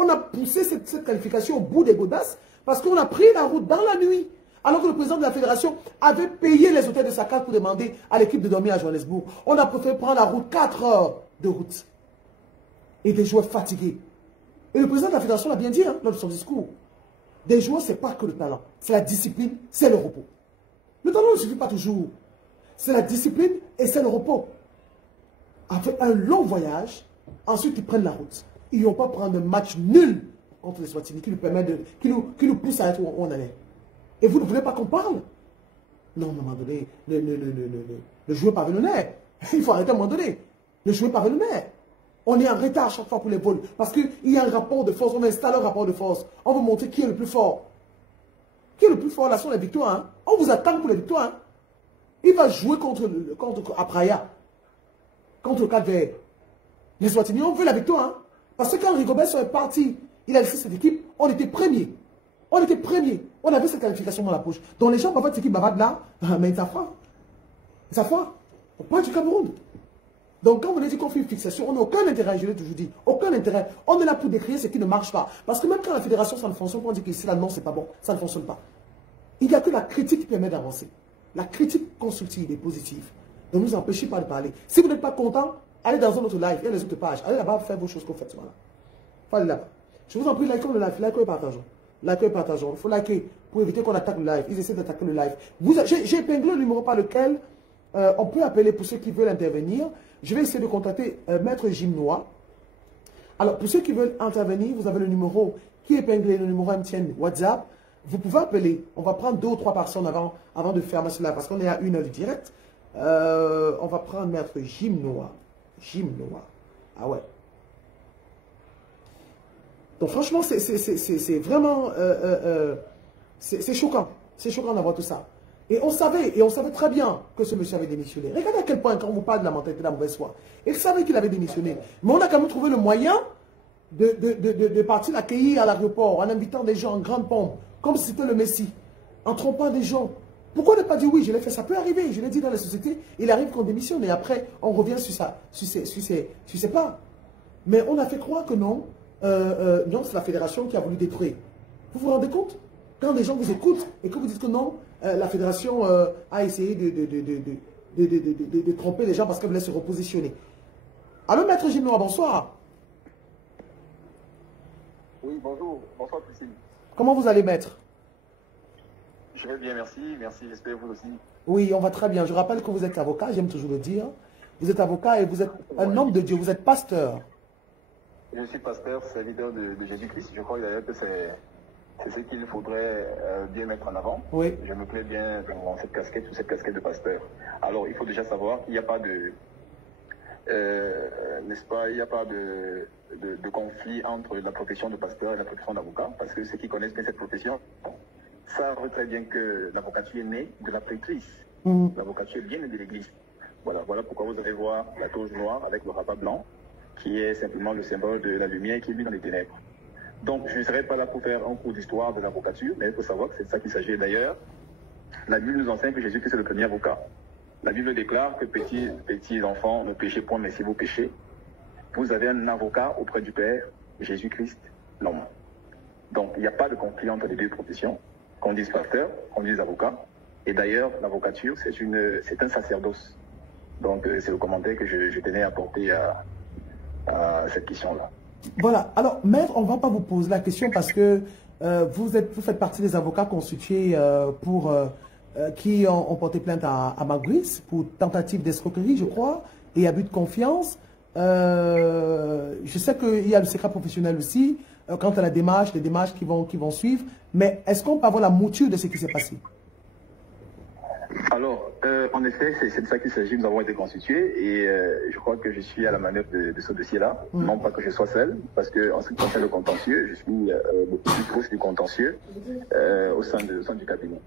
a poussé cette qualification au bout des godasses parce qu'on a pris la route dans la nuit. Alors que le président de la fédération avait payé les hôtels de sa carte pour demander à l'équipe de dormir à Johannesburg. On a préféré prendre la route, 4 heures de route. Et des joueurs fatigués. Et le président de la fédération l'a bien dit lors de son discours. Des joueurs, ce n'est pas que le talent. C'est la discipline, c'est le repos. Le talent ne suffit pas toujours. C'est la discipline et c'est le repos. Après un long voyage, ensuite ils prennent la route. Ils ne vont pas prendre un match nul contre les Swatini qui nous pousse à être où on en est. Et vous ne voulez pas qu'on parle? Non, à un moment donné, le joueur par le nerf. Il faut arrêter à un moment donné. Le joueur par le nerf. On est en retard à chaque fois pour les vols. Parce qu'il y a un rapport de force. On installe un rapport de force. On veut montrer qui est le plus fort. Qui est le plus fort là sont les victoires. Hein? On vous attend pour les victoires. Hein? Il va jouer contre Apraya. Contre le Cap-Vert. Les Swatini, on veut la victoire. Hein? Parce que quand Rigobert est parti, il a laissé cette équipe, on était premier. On était premier. On avait cette qualification dans la poche. Donc les gens parfois cette équipe bavarde là, mais ils savent. Ils savent. On parle du Cameroun. Donc quand on dit qu'on fait une fixation, on n'a aucun intérêt, je l'ai toujours dit. Aucun intérêt. On est là pour décrire ce qui ne marche pas. Parce que même quand la fédération ça ne fonctionne pas, on dit que ici là non, c'est pas bon. Ça ne fonctionne pas. Il n'y a que la critique qui permet d'avancer. La critique constructive et positive. Ne nous empêchez pas de parler. Si vous n'êtes pas content, allez dans un autre live. Il y a les autres pages. Allez là-bas faire vos choses qu'on fait. Voilà. Il faut aller là-bas. Je vous en prie, likez le live. Likez et partageons. Likez et partageons. Il faut liker pour éviter qu'on attaque le live. Ils essaient d'attaquer le live. J'ai épinglé le numéro par lequel on peut appeler pour ceux qui veulent intervenir. Je vais essayer de contacter Maître Jim Noah. Alors, pour ceux qui veulent intervenir, vous avez le numéro qui est épinglé, le numéro MTN WhatsApp. Vous pouvez appeler. On va prendre 2 ou 3 personnes avant de fermer cela parce qu'on est à 1 heure du direct. On va prendre Maître Jim Noah. Jim Noah. Ah ouais. Donc franchement, c'est vraiment... c'est choquant. C'est choquant d'avoir tout ça. Et on savait très bien que ce monsieur avait démissionné. Regardez à quel point, quand on vous parle de la mentalité de la mauvaise foi, il savait qu'il avait démissionné. Mais on a quand même trouvé le moyen de partir l'accueillir à l'aéroport en invitant des gens en grande pompe, comme si c'était le Messie, en trompant des gens. Pourquoi ne pas dire oui, je l'ai fait? Ça peut arriver, je l'ai dit dans la société, il arrive qu'on démissionne et après on revient sur ça, sur ses pas. Mais on a fait croire que non, non, c'est la fédération qui a voulu détruire. Vous vous rendez compte? Quand des gens vous écoutent et que vous dites que non, la fédération a essayé de tromper les gens parce qu'elle voulait se repositionner. Allô, maître Ginois, bonsoir. Oui, bonjour. Bonsoir, Priscille. Comment vous allez, maître? Je vais bien, merci. Merci, j'espère vous aussi. Oui, on va très bien. Je rappelle que vous êtes avocat, j'aime toujours le dire. Vous êtes avocat et vous êtes un homme de Dieu, vous êtes pasteur. Je suis pasteur, serviteur de Jésus-Christ. Je crois d'ailleurs que c'est ce qu'il faudrait bien mettre en avant. Oui. Je me plais bien dans cette casquette, sous cette casquette de pasteur. Alors, il faut déjà savoir qu'il n'y a pas de... n'est-ce pas, il n'y a pas de conflit entre la profession de pasteur et la profession d'avocat, parce que ceux qui connaissent bien cette profession savent très bien que l'avocature est née de la prêtrise. L'avocature est bien née de l'église. Voilà pourquoi vous allez voir la toge noire avec le rabat blanc, qui est simplement le symbole de la lumière qui est vue dans les ténèbres. Donc, je ne serai pas là pour faire un cours d'histoire de l'avocature, mais il faut savoir que c'est de ça qu'il s'agit. D'ailleurs, la Bible nous enseigne que Jésus-Christ est le premier avocat. La Bible déclare que petits enfants, ne péchez point, mais si vous péchez, vous avez un avocat auprès du Père, Jésus-Christ, l'homme. Donc, il n'y a pas de conflit entre les deux professions, qu'on dise pasteur, qu'on dise avocat. Et d'ailleurs, l'avocature, c'est un sacerdoce. Donc, c'est le commentaire que je tenais à apporter à cette question-là. Voilà. Alors, maître, on ne va pas vous poser la question parce que vous faites partie des avocats constitués qui ont porté plainte à Magris pour tentative d'escroquerie, je crois, et abus de confiance. Je sais qu'il y a le secret professionnel aussi, quant à la démarche, les démarches qui vont suivre. Mais est-ce qu'on peut avoir la mouture de ce qui s'est passé? Alors, en effet, c'est de ça qu'il s'agit. Nous avons été constitués et je crois que je suis à la manœuvre de ce dossier-là. Non pas que je sois seul, parce que en ce qui concerne le contentieux, je suis le plus proche du contentieux au sein du cabinet.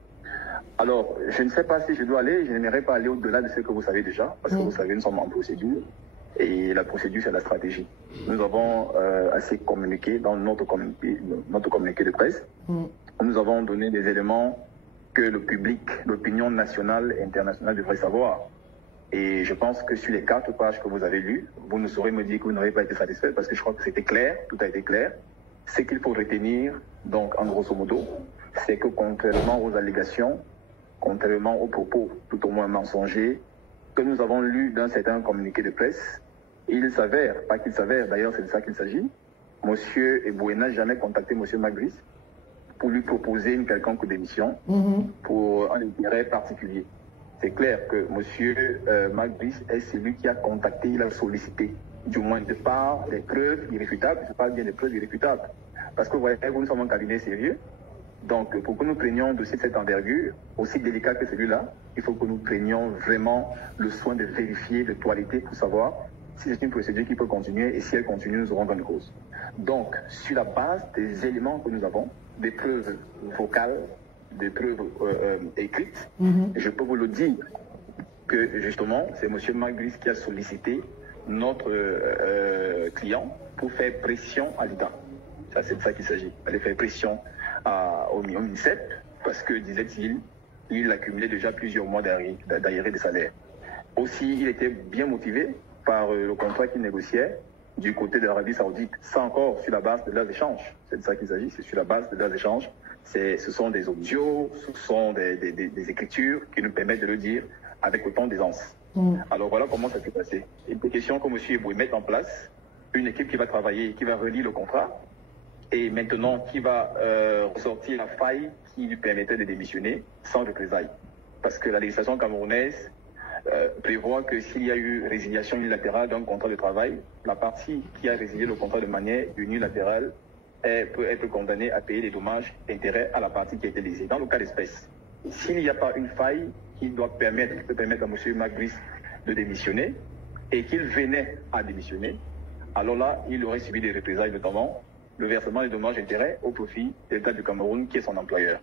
Alors, je ne sais pas si je dois aller, je n'aimerais pas aller au-delà de ce que vous savez déjà, parce que vous savez, nous sommes en procédure, et la procédure, c'est la stratégie. Nous avons assez communiqué dans notre communiqué de presse. Nous avons donné des éléments que le public, l'opinion nationale et internationale devrait savoir. Et je pense que sur les 4 pages que vous avez lues, vous ne saurez me dire que vous n'avez pas été satisfait, parce que je crois que c'était clair, tout a été clair. Ce qu'il faut retenir, donc en grosso modo, c'est que contrairement aux allégations, contrairement aux propos tout au moins mensongers que nous avons lus dans certains communiqués de presse, il s'avère, pas qu'il s'avère, d'ailleurs c'est de ça qu'il s'agit, Monsieur Eboué n'a jamais contacté Monsieur Magris pour lui proposer une quelconque démission pour un intérêt particulier. C'est clair que Monsieur Magris est celui qui a contacté, il a sollicité, du moins de par des preuves irréfutables, je parle bien des preuves irréfutables, parce que vous voyez, nous sommes un cabinet sérieux. Donc, pour que nous prenions un dossier de cette envergure, aussi délicat que celui-là, il faut que nous prenions vraiment le soin de vérifier, de toiletter pour savoir si c'est une procédure qui peut continuer et si elle continue, nous aurons bonne cause. Donc, sur la base des éléments que nous avons, des preuves vocales, des preuves écrites, je peux vous le dire que justement, c'est M. Magris qui a sollicité notre client pour faire pression à l'État. Ça, c'est de ça qu'il s'agit. Aller faire pression au MINSEP, parce que, disait-il, il accumulait déjà plusieurs mois d'arriérés de salaire. Aussi, il était bien motivé par le contrat qu'il négociait du côté de l'Arabie Saoudite. Ça encore sur la base de leurs échanges. C'est de ça qu'il s'agit, c'est sur la base de leurs échanges. Ce sont des audios, ce sont des écritures qui nous permettent de le dire avec autant d'aisance. Alors voilà comment ça s'est passé. Il est question que M. Eboué mette en place une équipe qui va travailler, qui va relire le contrat, et maintenant qui va ressortir la faille qui lui permettait de démissionner sans représailles. Parce que la législation camerounaise prévoit que s'il y a eu résiliation unilatérale d'un contrat de travail, la partie qui a résilié le contrat de manière unilatérale peut être condamnée à payer des dommages d'intérêt à la partie qui a été lésée. Dans le cas d'espèce, s'il n'y a pas une faille qui peut permettre à M. Magris de démissionner et qu'il venait à démissionner, alors là, il aurait subi des représailles, notamment le versement des dommages d'intérêt au profit de l'État du Cameroun, qui est son employeur.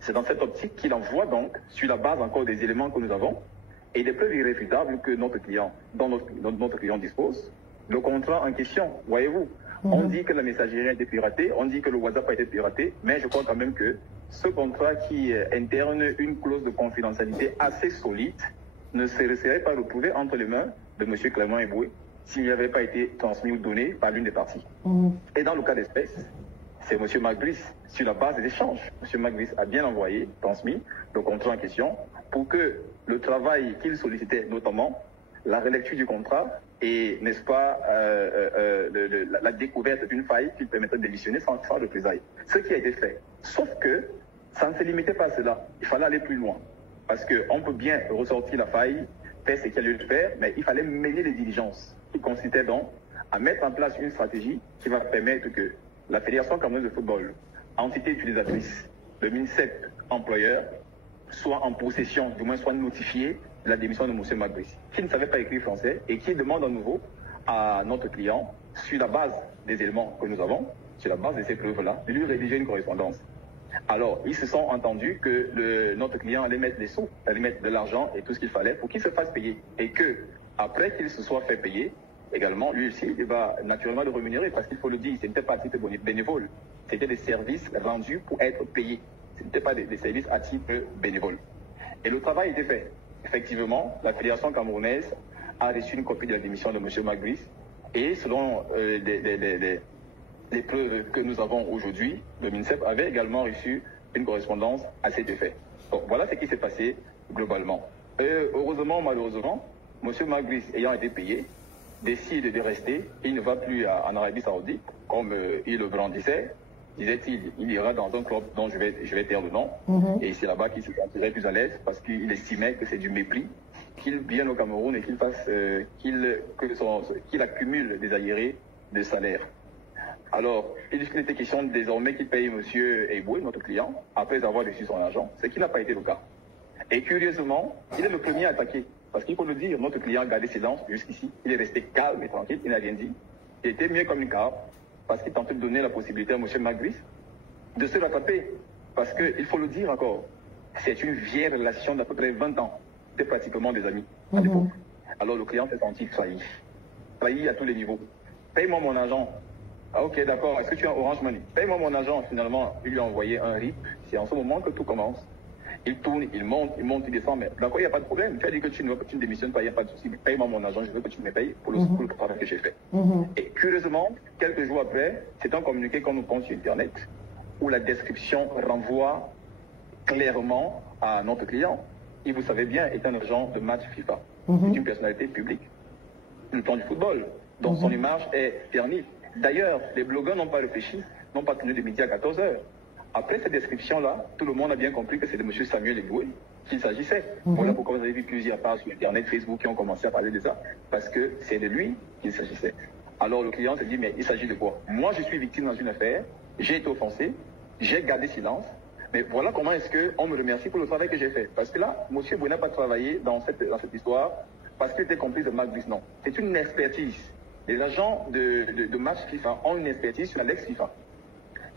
C'est dans cette optique qu'il envoie donc, sur la base encore des éléments que nous avons, et des preuves irréfutables que notre client, dont notre client dispose, le contrat en question, voyez-vous. On dit que la messagerie a été piratée, on dit que le WhatsApp a été piraté, mais je crois quand même que ce contrat qui interne une clause de confidentialité assez solide ne serait pas retrouvé entre les mains de M. Clément Eboué s'il n'y avait pas été transmis ou donné par l'une des parties. Et dans le cas d'espèce, c'est M. Magris, sur la base des échanges. M. Magris a bien envoyé, transmis le contrat en question pour que le travail qu'il sollicitait, notamment la relecture du contrat et, n'est-ce pas, la découverte d'une faille qui permettrait d'émissionner sans représailles. Ce qui a été fait. Sauf que ça ne se limitait pas à cela. Il fallait aller plus loin. Parce qu'on peut bien ressortir la faille, faire ce qu'il y a lieu de faire, mais il fallait mener les diligences, qui consistaient donc à mettre en place une stratégie qui va permettre que la Fédération camerounaise de football, entité utilisatrice, le MINCEP employeur, soit en possession, du moins soit notifié de la démission de M. Magris, qui ne savait pas écrire français et qui demande à nouveau à notre client, sur la base des éléments que nous avons, sur la base de ces preuves-là, de lui rédiger une correspondance. Alors, ils se sont entendus que notre client allait mettre des sous, allait mettre de l'argent et tout ce qu'il fallait pour qu'il se fasse payer. Et que, après qu'il se soit fait payer, également, lui aussi, il va naturellement le rémunérer, parce qu'il faut le dire, ce n'était pas à titre bénévole. C'était des services rendus pour être payés. Ce n'était pas des services à titre bénévole. Et le travail était fait. Effectivement, la Fédération camerounaise a reçu une copie de la démission de M. Magris. Et selon les preuves que nous avons aujourd'hui, le MINCEP avait également reçu une correspondance à cet effet. Donc voilà ce qui s'est passé globalement. Heureusement, malheureusement, M. Magris ayant été payé, décide de rester. Il ne va plus en Arabie Saoudite, comme il le brandissait. Disait-il, il ira dans un club dont je vais taire le nom. Et c'est là-bas qu'il se sentirait plus à l'aise parce qu'il estimait que c'est du mépris qu'il vienne au Cameroun et qu'il accumule des arriérés de salaire. Alors, il était question désormais qu'il paye M. Eboué, notre client, après avoir reçu son argent, ce qui n'a pas été le cas. Et curieusement, il est le premier à attaquer. Parce qu'il faut le dire, notre client a gardé silence jusqu'ici. Il est resté calme et tranquille, il n'a rien dit. Il était mieux comme une cave, parce qu'il tentait de donner la possibilité à M. Magris de se rattraper. Parce qu'il faut le dire encore, c'est une vieille relation d'à peu près 20 ans. C'était pratiquement des amis à l'époque. Alors le client s'est senti trahi. Trahi à tous les niveaux. Paye-moi mon argent. Ah ok, d'accord. Est-ce que tu as Orange Money? Paye-moi mon argent. Finalement, il lui a envoyé un RIP. C'est en ce moment que tout commence. Il tourne, il monte, il descend. Mais d'accord, il n'y a pas de problème. Tu as dit que tu ne démissionnes pas, il n'y a pas de souci. Paye-moi mon argent, je veux que tu me payes pour le travail que j'ai fait. Et curieusement, quelques jours après, c'est un communiqué qu'on nous compte sur Internet où la description renvoie clairement à notre client. Il, vous savez bien, est un agent de match FIFA. C'est une personnalité publique. Le temps du football. Donc son image est ternie. D'ailleurs, les blogueurs n'ont pas réfléchi, n'ont pas tenu de midi à 14 h. Après cette description-là, tout le monde a bien compris que c'est de M. Samuel Eboué qu'il s'agissait. Voilà pourquoi vous avez vu plusieurs pages sur Internet, Facebook qui ont commencé à parler de ça. Parce que c'est de lui qu'il s'agissait. Alors le client se dit, mais il s'agit de quoi? Moi, je suis victime dans une affaire, j'ai été offensé, j'ai gardé silence. Mais voilà comment est-ce qu'on me remercie pour le travail que j'ai fait. Parce que là, M. Eboué n'a pas travaillé dans cette histoire parce qu'il était complice de Magris. Non. C'est une expertise. Les agents de match FIFA ont une expertise sur l'ex FIFA.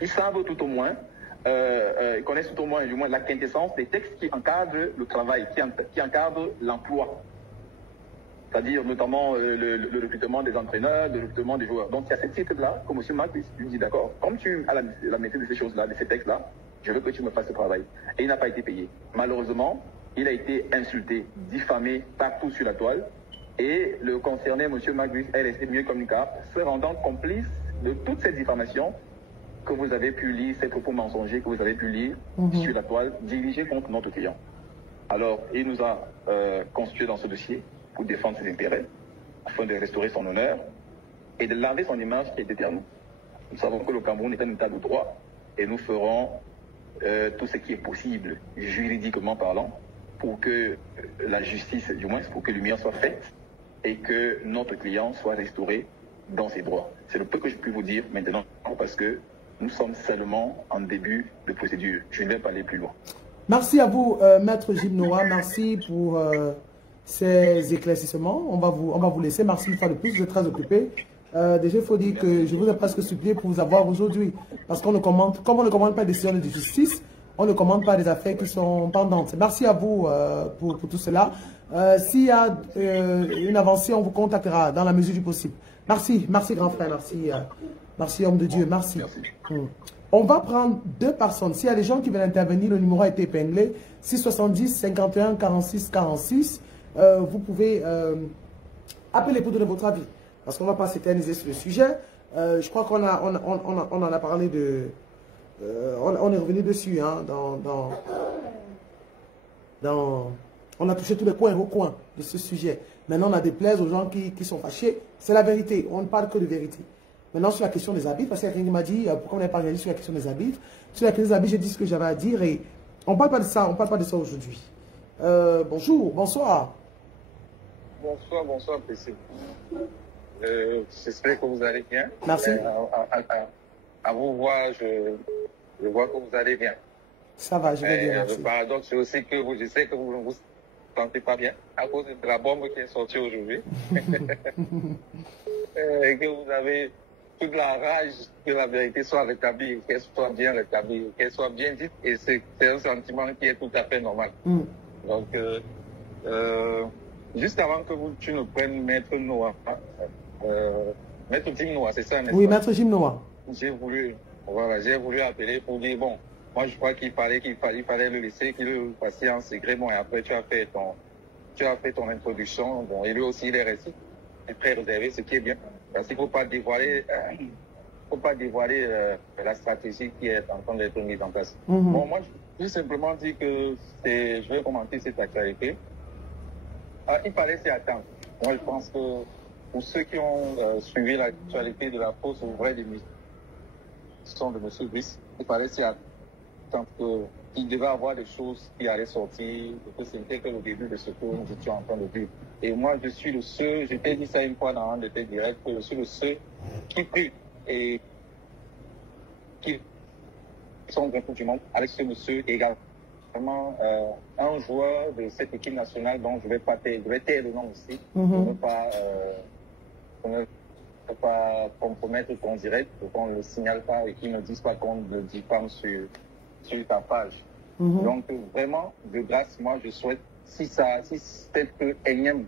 Ils savent tout au moins, ils connaissent tout au moins, du moins la quintessence des textes qui encadrent le travail, qui encadrent l'emploi. C'est-à-dire notamment le recrutement des entraîneurs, le recrutement des joueurs. Donc il y a ce titre-là, comme M. Magris lui dit d'accord, comme tu as la maîtrise de ces choses-là, de ces textes-là, je veux que tu me fasses ce travail. Et il n'a pas été payé. Malheureusement, il a été insulté, diffamé partout sur la toile. Et le concerné, M. Magris, est resté mieux comme une carte, se rendant complice de toutes ces diffamations que vous avez pu lire, ces propos mensongers que vous avez pu lire sur la toile, dirigés contre notre client. Alors, il nous a constitué dans ce dossier pour défendre ses intérêts, afin de restaurer son honneur et de laver son image qui était derrière nous. Nous savons que le Cameroun est un état de droit et nous ferons tout ce qui est possible, juridiquement parlant, pour que la justice, du moins, pour que la lumière soit faite et que notre client soit restauré dans ses droits. C'est le peu que je puis vous dire maintenant, parce que nous sommes seulement en début de procédure. Je ne vais pas aller plus loin. Merci à vous, Maître Gilles Noah. Merci pour ces éclaircissements. On va vous laisser. Merci une fois de plus. Vous êtes très occupé. Déjà, il faut dire que je vous ai presque supplié pour vous avoir aujourd'hui. Parce qu'on ne commente, comme on ne commande pas les décisions de justice, On ne commande pas des affaires qui sont pendantes. Merci à vous pour tout cela. S'il y a une avancée, on vous contactera dans la mesure du possible. Merci, merci grand frère, merci, merci homme de Dieu, merci. On va prendre 2 personnes. S'il y a des gens qui veulent intervenir, le numéro a été épinglé. 670 51 46 46. Vous pouvez appeler pour donner votre avis. Parce qu'on ne va pas s'éterniser sur le sujet. Je crois qu'on on en a parlé de... on est revenu dessus, hein, on a touché tous les coins et recoins de ce sujet. Maintenant, on a des plaies aux gens qui sont fâchés. C'est la vérité. On ne parle que de vérité. Maintenant, sur la question des habits, parce qu'il y a quelqu'un qui m'a dit, pourquoi on n'a pas réagi sur la question des habits. Sur la question des habits, j'ai dit ce que j'avais à dire et on ne parle pas de ça. On ne parle pas de ça aujourd'hui. Bonjour, bonsoir. Bonsoir, bonsoir, PC. J'espère que vous allez bien. Merci. À vous voir, je vois que vous allez bien. Ça va, je vais bien. Merci. Le paradoxe, c'est aussi que je sais que vous ne vous sentez pas bien à cause de la bombe qui est sortie aujourd'hui. Et que vous avez toute la rage que la vérité soit rétablie, qu'elle soit bien rétablie, qu'elle soit bien dite. Et c'est un sentiment qui est tout à fait normal. Donc, juste avant que tu ne prennes Maître Noah, Maître Jim Noah, c'est ça, n'est-ce pas? Oui, Maître Jim Noah. J'ai voulu appeler pour dire, bon, moi je crois qu'il fallait le laisser, qu'il le fasse en secret. Bon, et après tu as fait ton introduction. Bon, et lui aussi il est resté très réservé, ce qui est bien. Parce qu'il ne faut pas dévoiler, la stratégie qui est en train d'être mise en place. Bon, moi je vais simplement dire que je vais commenter cette actualité. Il fallait s'y attendre. Moi je pense que pour ceux qui ont suivi l'actualité de la fausse ou vraie démission de M. Brice, il fallait s'y attendre qu'il devait avoir des choses qui allaient sortir, et que c'était que le début de ce que nous étions en train de vivre. Et moi, je suis le seul, je t'ai dit ça une fois dans un de tes directs, que je suis le seul qui prie et qui sont grand du monde avec ce monsieur également. Un joueur de cette équipe nationale dont je vais taire le nom aussi, pour ne pas compromettre ton direct, pour qu'on ne le signale pas et qu'ils ne disent pas qu'on le diffame sur ta page. Donc vraiment, de grâce, moi je souhaite, si cet énième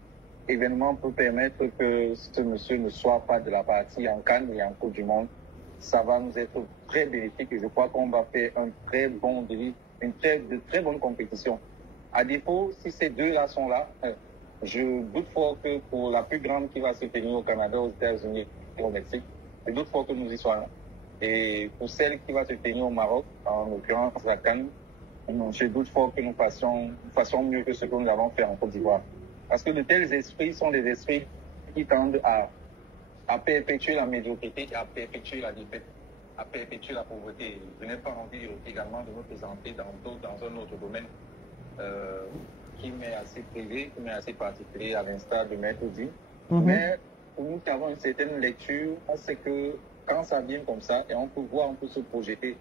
événement peut permettre que ce monsieur ne soit pas de la partie en Cannes et en Coupe du Monde, ça va nous être très bénéfique et je crois qu'on va faire un très bon délit, de très bonne compétition. À défaut, si ces deux-là sont là, je doute fort que pour la plus grande qui va se tenir au Canada, aux États-Unis et au Mexique, je doute fort que nous y soyons. Et pour celle qui va se tenir au Maroc, en l'occurrence la Cannes, je doute fort que nous fassions mieux que ce que nous avons fait en Côte d'Ivoire. Parce que de tels esprits sont des esprits qui tendent à perpétuer la médiocrité, à perpétuer la défaite, à perpétuer la pauvreté. Je n'ai pas envie également de me présenter dans un autre domaine qui m'est assez privé, qui m'est assez particulier, à l'instar de Maître Di. Mais pour nous qui avons une certaine lecture, on sait que quand ça vient comme ça, et on peut voir, on peut se projeter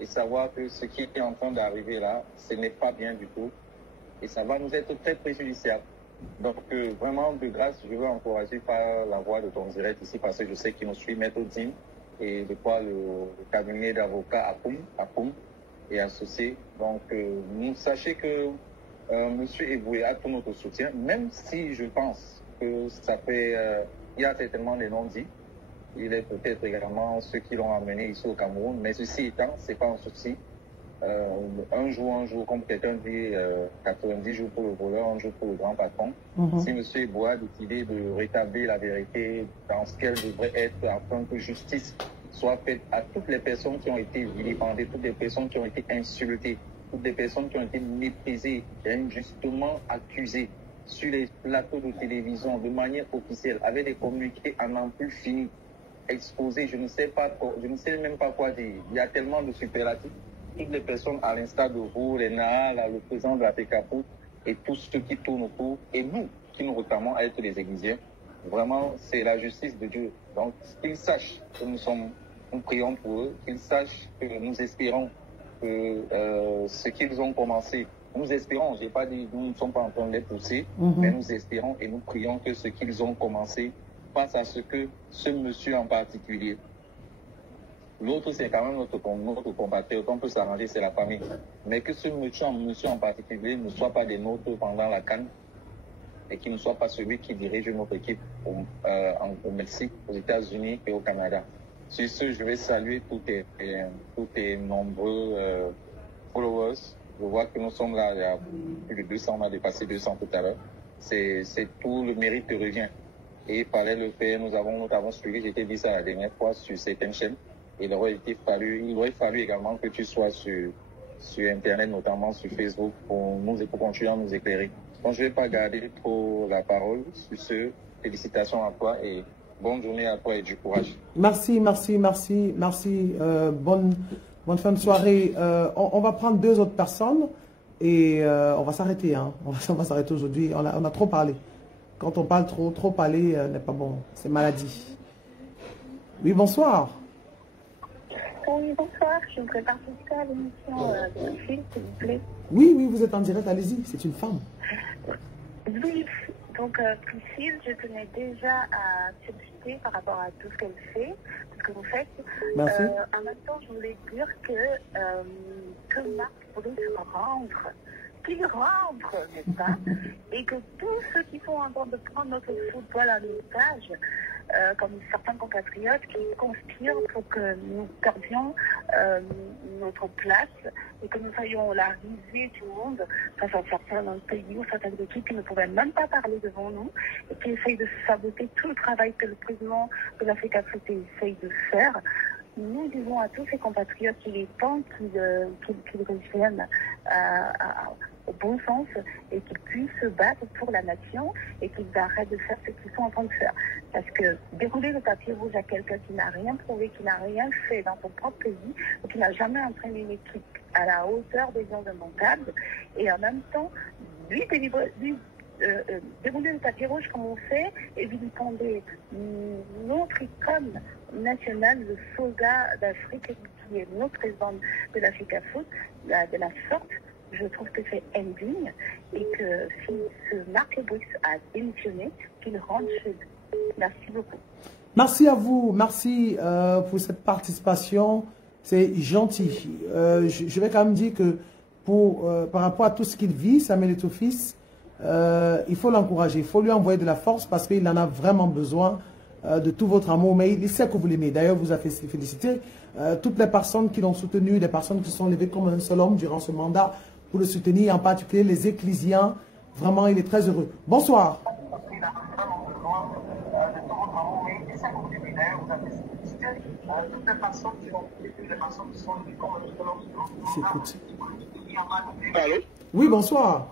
et savoir que ce qui est en train d'arriver là, ce n'est pas bien du tout. Et ça va nous être très préjudiciable. Donc, vraiment, de grâce, je veux encourager par la voix de ton direct ici, parce que je sais qu'il nous suit Maître Dim et de quoi le cabinet d'avocats Apoum et associé. Donc, sachez que M. Eboué a tout notre soutien, même si je pense que ça fait... il y a certainement des non-dits. Il est peut-être également ceux qui l'ont amené ici au Cameroun, mais ceci étant, c'est pas un souci. Un jour, comme quelqu'un dit, 90 jours pour le voleur, un jour pour le grand patron. Si M. Eboa a décidé de rétablir la vérité dans ce qu'elle devrait être, afin que justice soit faite à toutes les personnes qui ont été vilipendées, toutes les personnes qui ont été insultées, toutes les personnes qui ont été méprisées et injustement accusées sur les plateaux de télévision de manière officielle, avec des communiqués à n'en plus finir, exposés, je ne sais même pas quoi dire. Il y a tellement de superlatifs. Toutes les personnes, à l'instar de vous, les Naha, le président de la FECAFOOT, et tous ceux qui tournent autour, et nous, qui nous réclamons à être des Églisiens, vraiment, c'est la justice de Dieu. Donc, qu'ils sachent que nous prions pour eux, qu'ils sachent que nous espérons que ce qu'ils ont commencé, nous espérons, je n'ai pas dit, nous ne sommes pas en train de les pousser, mais nous espérons et nous prions que ce qu'ils ont commencé, face à ce que ce monsieur en particulier L'autre, c'est quand même notre compatriote. On peut s'arranger, c'est la famille. Mais que ce monsieur en particulier ne soit pas des nôtres pendant la CAN et qu'il ne soit pas celui qui dirige notre équipe au Mexique, aux États-Unis et au Canada. Sur ce, je vais saluer tous tes nombreux followers. Je vois que nous sommes là, il y a plus de 200, on a dépassé 200 tout à l'heure. C'est tout, le mérite te revient. Et il fallait le faire, nous avons suivi, j'étais dit ça la dernière fois sur certaines chaînes. Il aurait fallu également que tu sois sur Internet, notamment sur Facebook, pour continuer à nous éclairer. Donc je ne vais pas garder trop la parole sur ce. Félicitations à toi et bonne journée à toi et du courage. Merci. Bonne fin de soirée. On va prendre 2 autres personnes et on va s'arrêter. Hein. On va s'arrêter aujourd'hui. On a trop parlé. Quand on parle trop parler n'est pas bon. C'est maladie. Oui, bonsoir. Oui, bonsoir. Je voudrais participer à l'émission de Phil, s'il vous plaît. Oui, vous êtes en direct. Allez-y. C'est une femme. Oui. Donc, Priscille, je tenais déjà à féliciter par rapport à tout ce qu'elle fait, tout ce que vous faites. Merci. En même temps, je voulais dire que Marc voulait se rendre, qu'il rentre, n'est-ce pas? Et que tous ceux qui sont en train de prendre notre football à l'otage, comme certains compatriotes qui conspirent pour que nous perdions notre place et que nous soyons la risée du monde face à certains pays ou certaines équipes qui ne pouvaient même pas parler devant nous et qui essayent de saboter tout le travail que le président de l'Afrique africaine essaye de faire. Nous disons à tous ces compatriotes qu'il est temps qu'ils reviennent au bon sens et qu'ils puissent se battre pour la nation et qu'ils arrêtent de faire ce qu'ils sont en train de faire. Parce que dérouler le papier rouge à quelqu'un qui n'a rien prouvé, qui n'a rien fait dans son propre pays, ou qui n'a jamais entraîné une équipe à la hauteur des indemandables, et en même temps, dérouler le tapis rouge comme on fait et vilipender notre icône nationale, le soldat d'Afrique qui est notre président de l'Afrique Foot, de la sorte, je trouve que c'est indigne et que si ce Marc Lebris a démissionné, qu'il rentre chez lui. Merci beaucoup. Merci à vous, merci pour cette participation, c'est gentil. Je vais quand même dire que par rapport à tout ce qu'il vit, Samuel Eto'o-Fils, il faut l'encourager, il faut lui envoyer de la force parce qu'il en a vraiment besoin de tout votre amour, mais il sait que vous l'aimez. D'ailleurs, vous avez félicité toutes les personnes qui l'ont soutenu, les personnes qui sont levées comme un seul homme durant ce mandat pour le soutenir, en particulier les ecclésiens. Vraiment, il est très heureux. Bonsoir. J'écoute. Allô? Oui, bonsoir.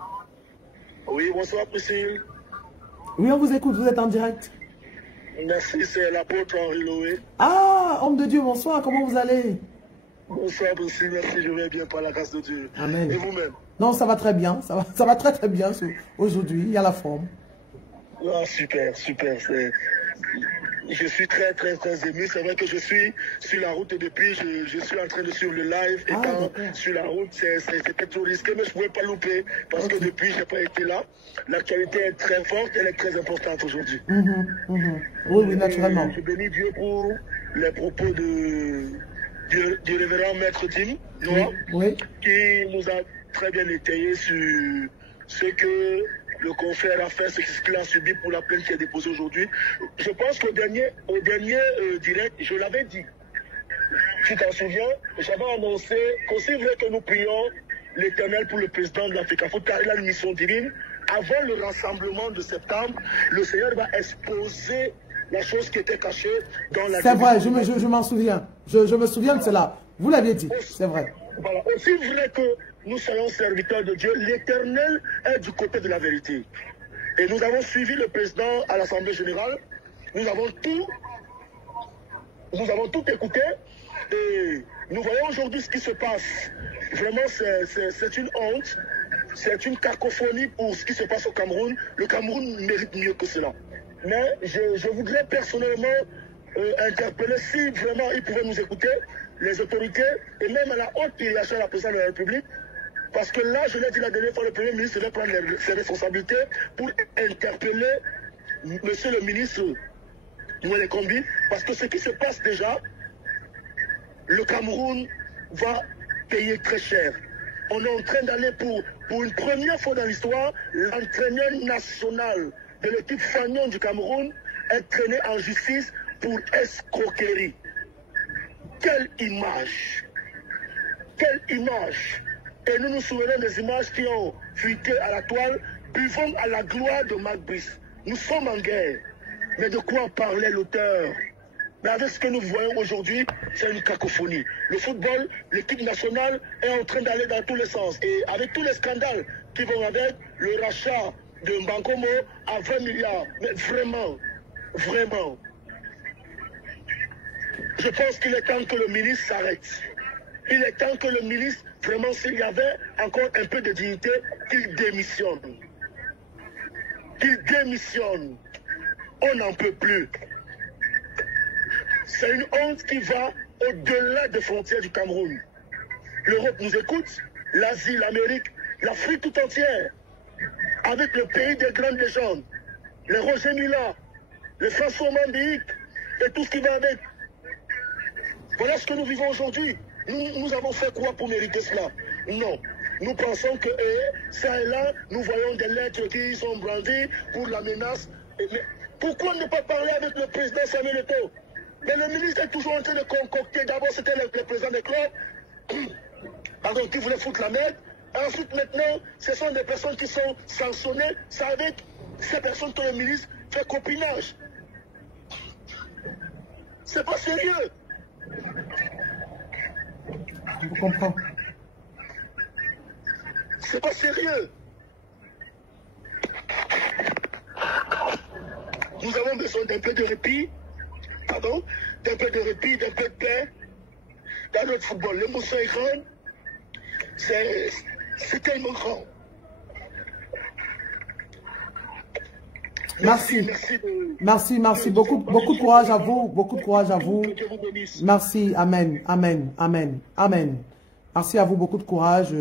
Oui, bonsoir Priscille. Oui, on vous écoute, vous êtes en direct. Merci, c'est l'apôtre Henri Loé. Ah, homme de Dieu, bonsoir, comment vous allez? Bonsoir Priscille, merci, je vais bien par la grâce de Dieu. Amen. Et vous-même? Non, ça va très bien, ça va très bien aujourd'hui, il y a la forme. Ah, super. Je suis très ému. C'est vrai que je suis sur la route depuis, je suis en train de suivre le live. Et sur la route, c'était trop risqué, mais je ne pouvais pas louper parce que depuis, je n'ai pas été là. L'actualité est très forte, elle est très importante aujourd'hui. Oui, naturellement. Je bénis Dieu pour les propos du révérend Maître Tim Noah, qui nous a très bien étayé sur ce que le confrère a fait, ce qu'il a subi pour la plainte qui est déposée aujourd'hui. Je pense qu'au dernier direct, je l'avais dit. Tu t'en souviens? J'avais annoncé qu'aussi vrai que nous prions l'Éternel pour le président de l'Afrique Foot, car il a une mission divine. Avant le rassemblement de septembre, le Seigneur va exposer la chose qui était cachée dans la... C'est vrai, je m'en souviens. Je me souviens de cela. Vous l'aviez dit, c'est vrai. Voilà, aussi vrai que nous soyons serviteurs de Dieu, l'Éternel est du côté de la vérité. Et nous avons suivi le président à l'Assemblée générale. Nous avons tout écouté. Et nous voyons aujourd'hui ce qui se passe. Vraiment, c'est une honte. C'est une cacophonie pour ce qui se passe au Cameroun. Le Cameroun mérite mieux que cela. Mais je voudrais personnellement interpeller, si vraiment ils pouvaient nous écouter, les autorités et même à la haute direction de la présidence de la République. Parce que là, je l'ai dit la dernière fois, le Premier ministre devait prendre ses responsabilités pour interpeller Monsieur le ministre Noël Kombi. Parce que ce qui se passe déjà, le Cameroun va payer très cher. On est en train d'aller pour une première fois dans l'histoire, l'entraîneur national de l'équipe Fagnon du Cameroun est traîné en justice pour escroquerie. Quelle image! Quelle image! Et nous nous souvenons des images qui ont fuité à la toile. Buvons à la gloire de Marc Brice. Nous sommes en guerre. Mais de quoi parlait l'auteur? Mais avec ce que nous voyons aujourd'hui, c'est une cacophonie. Le football, l'équipe nationale est en train d'aller dans tous les sens. Et avec tous les scandales qui vont avec, le rachat de Mbankomo à 20 milliards. Mais vraiment, vraiment, je pense qu'il est temps que le ministre s'arrête. Il est temps que le ministre, vraiment, s'il y avait encore un peu de dignité, qu'il démissionne. Qu'il démissionne. On n'en peut plus. C'est une honte qui va au-delà des frontières du Cameroun. L'Europe nous écoute, l'Asie, l'Amérique, l'Afrique tout entière. Avec le pays des grandes légendes, les Roger Mila, les François Mambique et tout ce qui va avec. Voilà ce que nous vivons aujourd'hui. Nous avons fait quoi pour mériter cela? Non. Nous pensons que ça et là, nous voyons des lettres qui sont brandies pour la menace. Mais pourquoi ne pas parler avec le président Samuel Eto'o? Mais le ministre est toujours en train de concocter. D'abord, c'était le président des clubs qui voulait foutre la merde. Ensuite, maintenant, ce sont des personnes qui sont sanctionnées. C'est avec ces personnes que le ministre fait copinage. C'est pas sérieux. Je vous comprends. C'est pas sérieux. Nous avons besoin d'un peu de répit, d'un peu de répit, d'un peu de paix dans notre football. L'émotion est grande, c'est tellement grand. Merci. Merci. Beaucoup de courage à vous. Beaucoup de courage à vous. Merci. Amen. Amen. Amen. Amen. Merci à vous. Beaucoup de courage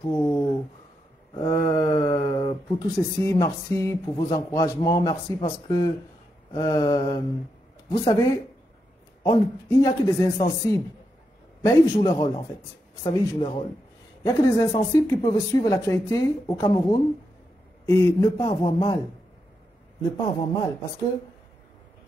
pour tout ceci. Merci pour vos encouragements. Merci parce que, vous savez, il n'y a que des insensibles. Mais ils jouent leur rôle, en fait. Vous savez, ils jouent leur rôle. Il n'y a que des insensibles qui peuvent suivre l'actualité au Cameroun et ne pas avoir mal. Ne pas avoir mal, parce que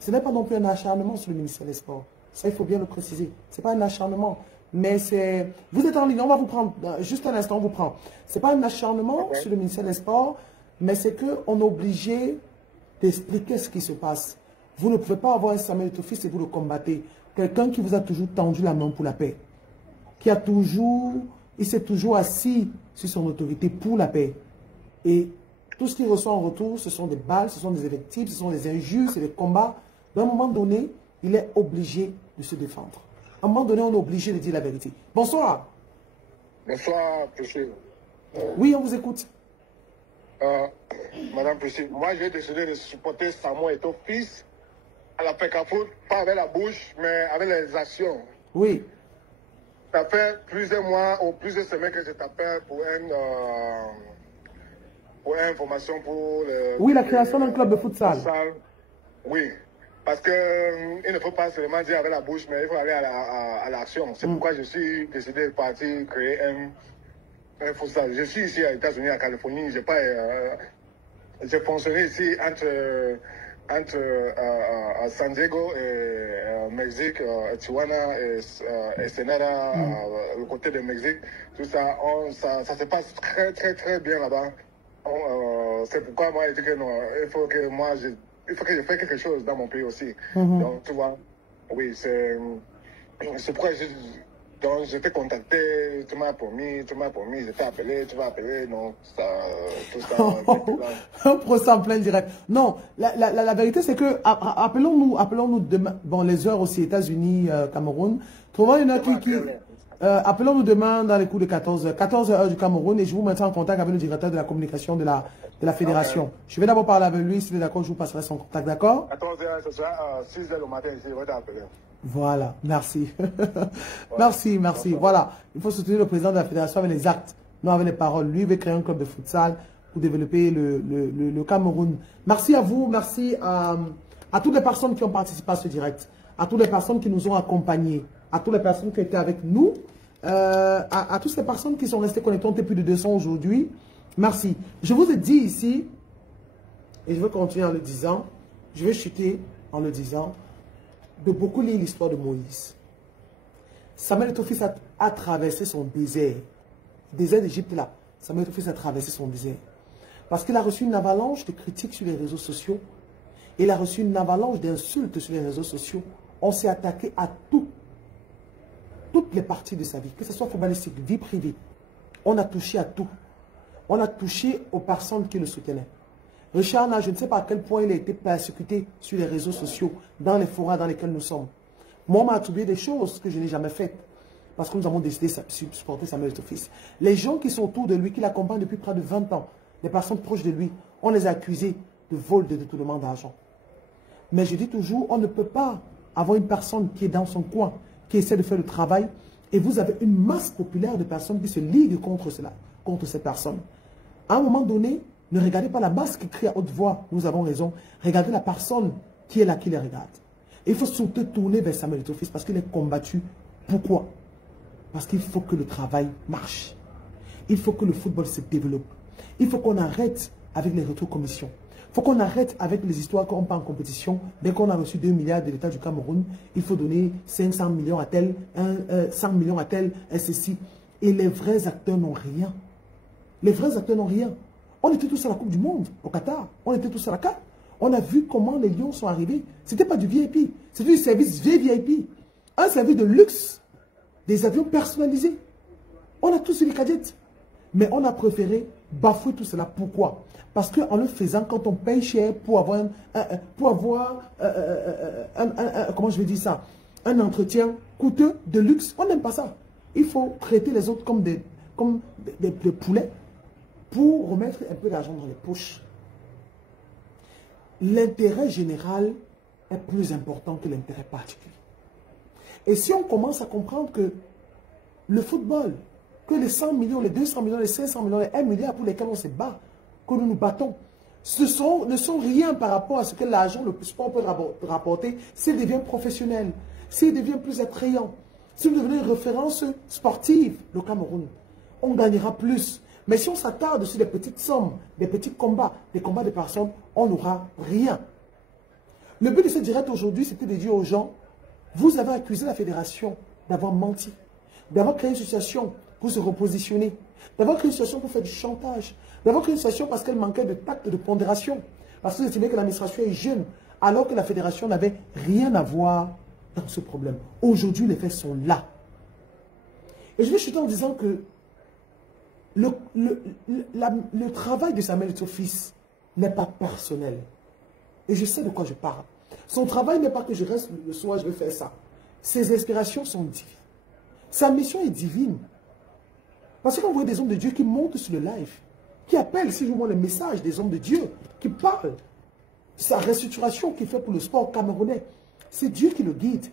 ce n'est pas non plus un acharnement sur le ministère des Sports. Ça, il faut bien le préciser. Ce n'est pas un acharnement, mais c'est... Vous êtes en ligne, on va vous prendre, juste un instant, on vous prend. Ce n'est pas un acharnement sur le ministère des Sports, mais c'est qu'on est obligé d'expliquer ce qui se passe. Vous ne pouvez pas avoir un Samuel Eto'o et vous le combattez. Quelqu'un qui vous a toujours tendu la main pour la paix, qui a toujours... Il s'est toujours assis sur son autorité pour la paix. Et tout ce qu'il reçoit en retour, ce sont des balles, ce sont des effectifs, ce sont des injures, c'est des combats. À un moment donné, il est obligé de se défendre. À un moment donné, on est obligé de dire la vérité. Bonsoir. Bonsoir, Priscille. Oui, on vous écoute. Madame Priscille, moi j'ai décidé de supporter Samuel Eto'o fils à la PECAFOOT, pas avec la bouche, mais avec les actions. Oui. Ça fait plusieurs mois ou plusieurs semaines que je t'appelle pour une information pour le... Oui, la création d'un club de futsal. Oui, parce que il ne faut pas seulement dire avec la bouche, mais il faut aller à l'action. C'est pourquoi je suis décidé de partir créer un futsal. Je suis ici aux États-Unis, en Californie. J'ai fonctionné ici entre San Diego et Mexique, Tijuana et Senada, le côté de Mexique. Tout ça, ça se passe très bien là-bas. C'est pourquoi moi je dis que non, il faut que je fasse quelque chose dans mon pays aussi. Donc tu vois, oui, c'est pourquoi je t'ai contacté, tu m'as promis, je t'ai appelé, tu vas appeler, donc ça, tout ça. Un procès en plein direct. Non, la vérité c'est que, appelons-nous demain, bon, les heures aussi, États-Unis, Cameroun, trouvons une heure qui appelons-nous demain dans les coups de 14 heures du Cameroun et je vous mettrai en contact avec le directeur de la communication de la fédération. Okay. Je vais d'abord parler avec lui, s'il est d'accord, je vous passerai son contact, d'accord? 14 heures, ce sera 6 heures le matin ici, je vais t'appeler. Voilà, merci. Merci. Voilà, il faut soutenir le président de la fédération avec les actes, non avec les paroles. Lui, il veut créer un club de futsal pour développer le Cameroun. Merci à vous, merci à toutes les personnes qui ont participé à ce direct, à toutes les personnes qui nous ont accompagnés, à toutes les personnes qui étaient avec nous, à toutes les personnes qui sont restées connectées, on était plus de 200 aujourd'hui. Merci. Je vous ai dit ici, et je vais continuer en le disant, je vais chuter en le disant, de beaucoup lire l'histoire de Moïse. Samuel Etofis a traversé son désert d'Égypte là. Samuel Etofis a traversé son désert. Parce qu'il a reçu une avalanche de critiques sur les réseaux sociaux. Il a reçu une avalanche d'insultes sur les réseaux sociaux. On s'est attaqué à tout. Toutes les parties de sa vie, que ce soit footballistique, vie privée. On a touché à tout. On a touché aux personnes qui le soutenaient. Richard Nat, je ne sais pas à quel point il a été persécuté sur les réseaux sociaux, dans les forats dans lesquels nous sommes. Moi, on m'a attribué des choses que je n'ai jamais faites. Parce que nous avons décidé de supporter Samuel Etofis. Les gens qui sont autour de lui, qui l'accompagnent depuis près de 20 ans, les personnes proches de lui, on les a accusés de vol, de détournement d'argent. Mais je dis toujours, on ne peut pas avoir une personne qui est dans son coin, qui essaie de faire le travail, et vous avez une masse populaire de personnes qui se liguent contre cela, contre ces personnes. À un moment donné, ne regardez pas la masse qui crie à haute voix, nous avons raison. Regardez la personne qui est là, qui les regarde. Et il faut surtout tourner vers Samuel Etofis parce qu'il est combattu. Pourquoi? Parce qu'il faut que le travail marche. Il faut que le football se développe. Il faut qu'on arrête avec les rétrocommissions. Il faut qu'on arrête avec les histoires qu'on part en compétition. Dès qu'on a reçu 2 milliards de l'État du Cameroun, il faut donner 500 millions à tel, 100 millions à tel, et ceci. Et les vrais acteurs n'ont rien. Les vrais acteurs n'ont rien. On était tous à la Coupe du Monde, au Qatar. On était tous à la CAF. On a vu comment les Lions sont arrivés. Ce n'était pas du VIP. C'était du service VVIP. Un service de luxe. Des avions personnalisés. On a tous eu les cadets. Mais on a préféré bafouer tout cela. Pourquoi? Parce qu'en le faisant, quand on paye cher pour avoir, comment je vais dire ça, un entretien coûteux, de luxe, on n'aime pas ça. Il faut traiter les autres comme des poulets pour remettre un peu d'argent dans les poches. L'intérêt général est plus important que l'intérêt particulier. Et si on commence à comprendre que le football, que les 100 millions, les 200 millions, les 500 millions, les 1 milliard pour lesquels on se bat, que nous nous battons, ne sont rien par rapport à ce que l'argent, le sport peut rapporter s'il devient professionnel, s'il devient plus attrayant, si vous devenez une référence sportive, le Cameroun, on gagnera plus. Mais si on s'attarde sur des petites sommes, des petits combats, des combats de personnes, on n'aura rien. Le but de ce direct aujourd'hui, c'était de dire aux gens, vous avez accusé la fédération d'avoir menti, d'avoir créé une situation pour se repositionner, d'avoir créé une situation pour faire du chantage, d'avoir créé une situation parce qu'elle manquait de tact et de pondération, parce que vous estimez que l'administration est jeune, alors que la fédération n'avait rien à voir dans ce problème. Aujourd'hui, les faits sont là. Et je vais chuter en disant que le travail de Samuel Etofis n'est pas personnel. Et je sais de quoi je parle. Son travail n'est pas que je reste le soir, je vais faire ça. Ses inspirations sont divines. Sa mission est divine. Parce qu'on voit des hommes de Dieu qui montent sur le live, qui appellent, si je vois le message des hommes de Dieu, qui parlent. Sa restructuration qu'il fait pour le sport camerounais, c'est Dieu qui le guide.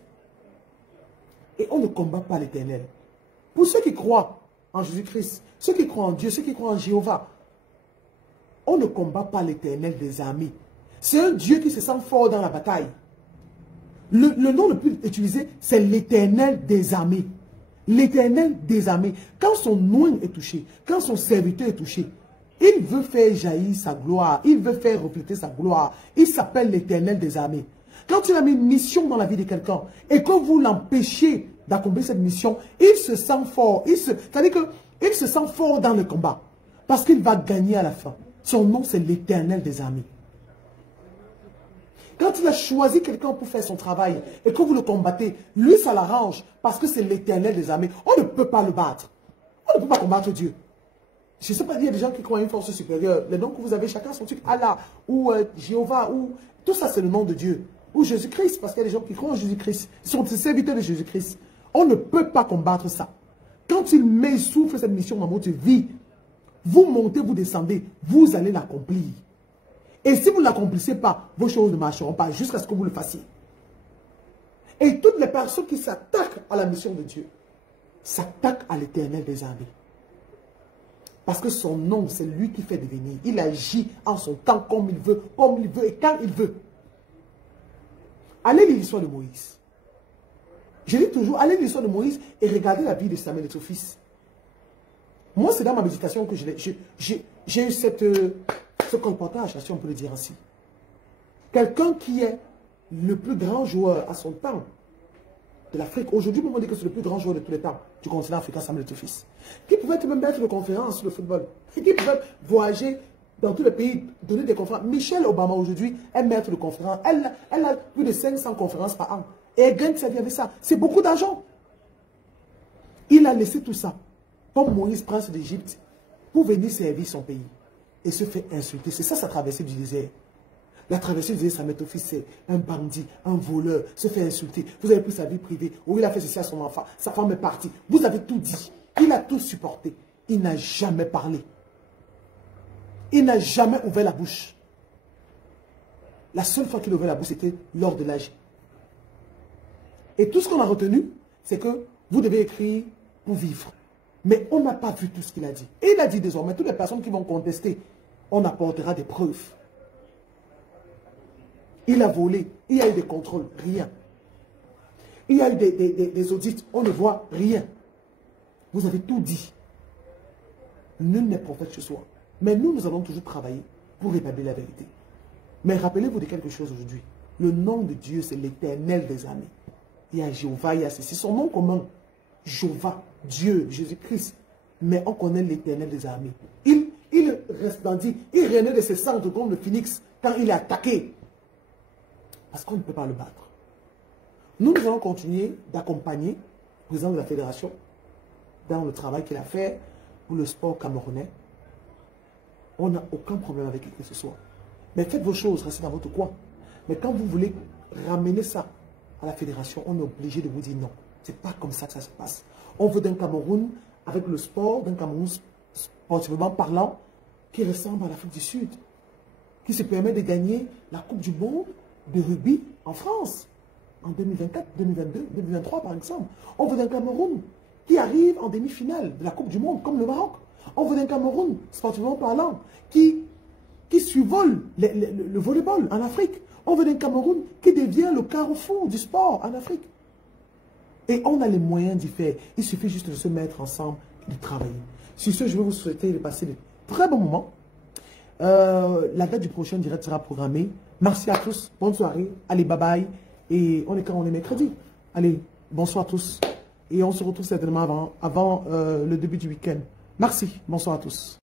Et on ne combat pas l'Éternel. Pour ceux qui croient en Jésus-Christ, ceux qui croient en Dieu, ceux qui croient en Jéhovah, on ne combat pas l'Éternel des armées. C'est un Dieu qui se sent fort dans la bataille. Le nom le plus utilisé, c'est l'Éternel des armées. L'Éternel des armées. Quand son nom est touché, quand son serviteur est touché, il veut faire jaillir sa gloire, il veut faire refléter sa gloire. Il s'appelle l'Éternel des armées. Quand il a mis une mission dans la vie de quelqu'un et que vous l'empêchez d'accomplir cette mission, il se sent fort. C'est-à-dire qu'il se sent fort dans le combat. Parce qu'il va gagner à la fin. Son nom, c'est l'Éternel des armées. Quand il a choisi quelqu'un pour faire son travail et que vous le combattez, lui, ça l'arrange parce que c'est l'Éternel des armées. On ne peut pas le battre. On ne peut pas combattre Dieu. Je ne sais pas, il y a des gens qui croient à une force supérieure. Les noms que vous avez, chacun son truc, Allah, ou Jéhovah, ou tout ça, c'est le nom de Dieu. Ou Jésus-Christ, parce qu'il y a des gens qui croient en Jésus-Christ. Ils sont des serviteurs de Jésus-Christ. On ne peut pas combattre ça. Quand il met, souffle cette mission dans votre vie, vous montez, vous descendez, vous allez l'accomplir. Et si vous ne l'accomplissez pas, vos choses ne marcheront pas jusqu'à ce que vous le fassiez. Et toutes les personnes qui s'attaquent à la mission de Dieu s'attaquent à l'Éternel des armées. Parce que son nom, c'est lui qui fait devenir. Il agit en son temps comme il veut et quand il veut. Allez lire l'histoire de Moïse. Je dis toujours, allez lire l'histoire de Moïse et regardez la vie de Samuel et de son fils. Moi, c'est dans ma méditation que j'ai eu ce colportage, si on peut le dire ainsi. Quelqu'un qui est le plus grand joueur à son temps de l'Afrique. Aujourd'hui, on dit que c'est le plus grand joueur de tous les temps du continent africain, Samuel Eto'o fils. Qui pouvait être même maître de conférence sur le football. Qui pouvait voyager dans tous les pays, donner des conférences. Michelle Obama, aujourd'hui, est maître de conférence. Elle a plus de 500 conférences par an. Et elle gagne sa vie avec ça. C'est beaucoup d'argent. Il a laissé tout ça, comme Moïse, prince d'Égypte, pour venir servir son pays. Et se fait insulter. C'est ça sa traversée du désert. La traversée du désert, Samuel Eto'o fils, c'est un bandit, un voleur, se fait insulter. Vous avez pris sa vie privée. Ou il a fait ceci à son enfant. Sa femme est partie. Vous avez tout dit. Il a tout supporté. Il n'a jamais parlé. Il n'a jamais ouvert la bouche. La seule fois qu'il a ouvert la bouche, c'était lors de l'âge. Et tout ce qu'on a retenu, c'est que vous devez écrire pour vivre. Mais on n'a pas vu tout ce qu'il a dit. Et il a dit désormais, toutes les personnes qui vont contester, on apportera des preuves. Il a volé, il y a eu des contrôles, rien. Il y a eu des audits, on ne voit rien. Vous avez tout dit. Nul n'est prophète chez soi. Mais nous allons toujours travailler pour rétablir la vérité. Mais rappelez-vous de quelque chose aujourd'hui. Le nom de Dieu, c'est l'Éternel des armées. Il y a Jéhovah, il y a ceci. Son nom commun, Jéhovah, Dieu, Jésus-Christ. Mais on connaît l'Éternel des armées. Il resplendit, il réunit de ses cendres comme le phénix quand il est attaqué. Parce qu'on ne peut pas le battre. Nous allons continuer d'accompagner le président de la fédération dans le travail qu'il a fait pour le sport camerounais. On n'a aucun problème avec qui que ce soit. Mais faites vos choses, restez dans votre coin. Mais quand vous voulez ramener ça à la fédération, on est obligé de vous dire non. Ce n'est pas comme ça que ça se passe. On veut d'un Cameroun, avec le sport, d'un Cameroun sportivement parlant, qui ressemble à l'Afrique du Sud, qui se permet de gagner la Coupe du Monde de rugby en France, en 2024, 2022, 2023 par exemple. On veut d'un Cameroun qui arrive en demi-finale de la Coupe du Monde, comme le Maroc. On veut d'un Cameroun, sportivement parlant, qui survole le volleyball en Afrique. On veut d'un Cameroun qui devient le carrefour du sport en Afrique. Et on a les moyens d'y faire. Il suffit juste de se mettre ensemble et de travailler. Sur ce, je vais vous souhaiter de passer de très bons moments. La date du prochain direct sera programmée. Merci à tous. Bonne soirée. Allez, bye bye. Et on est quand on est mercredi. Allez, bonsoir à tous. Et on se retrouve certainement avant le début du week-end. Merci. Bonsoir à tous.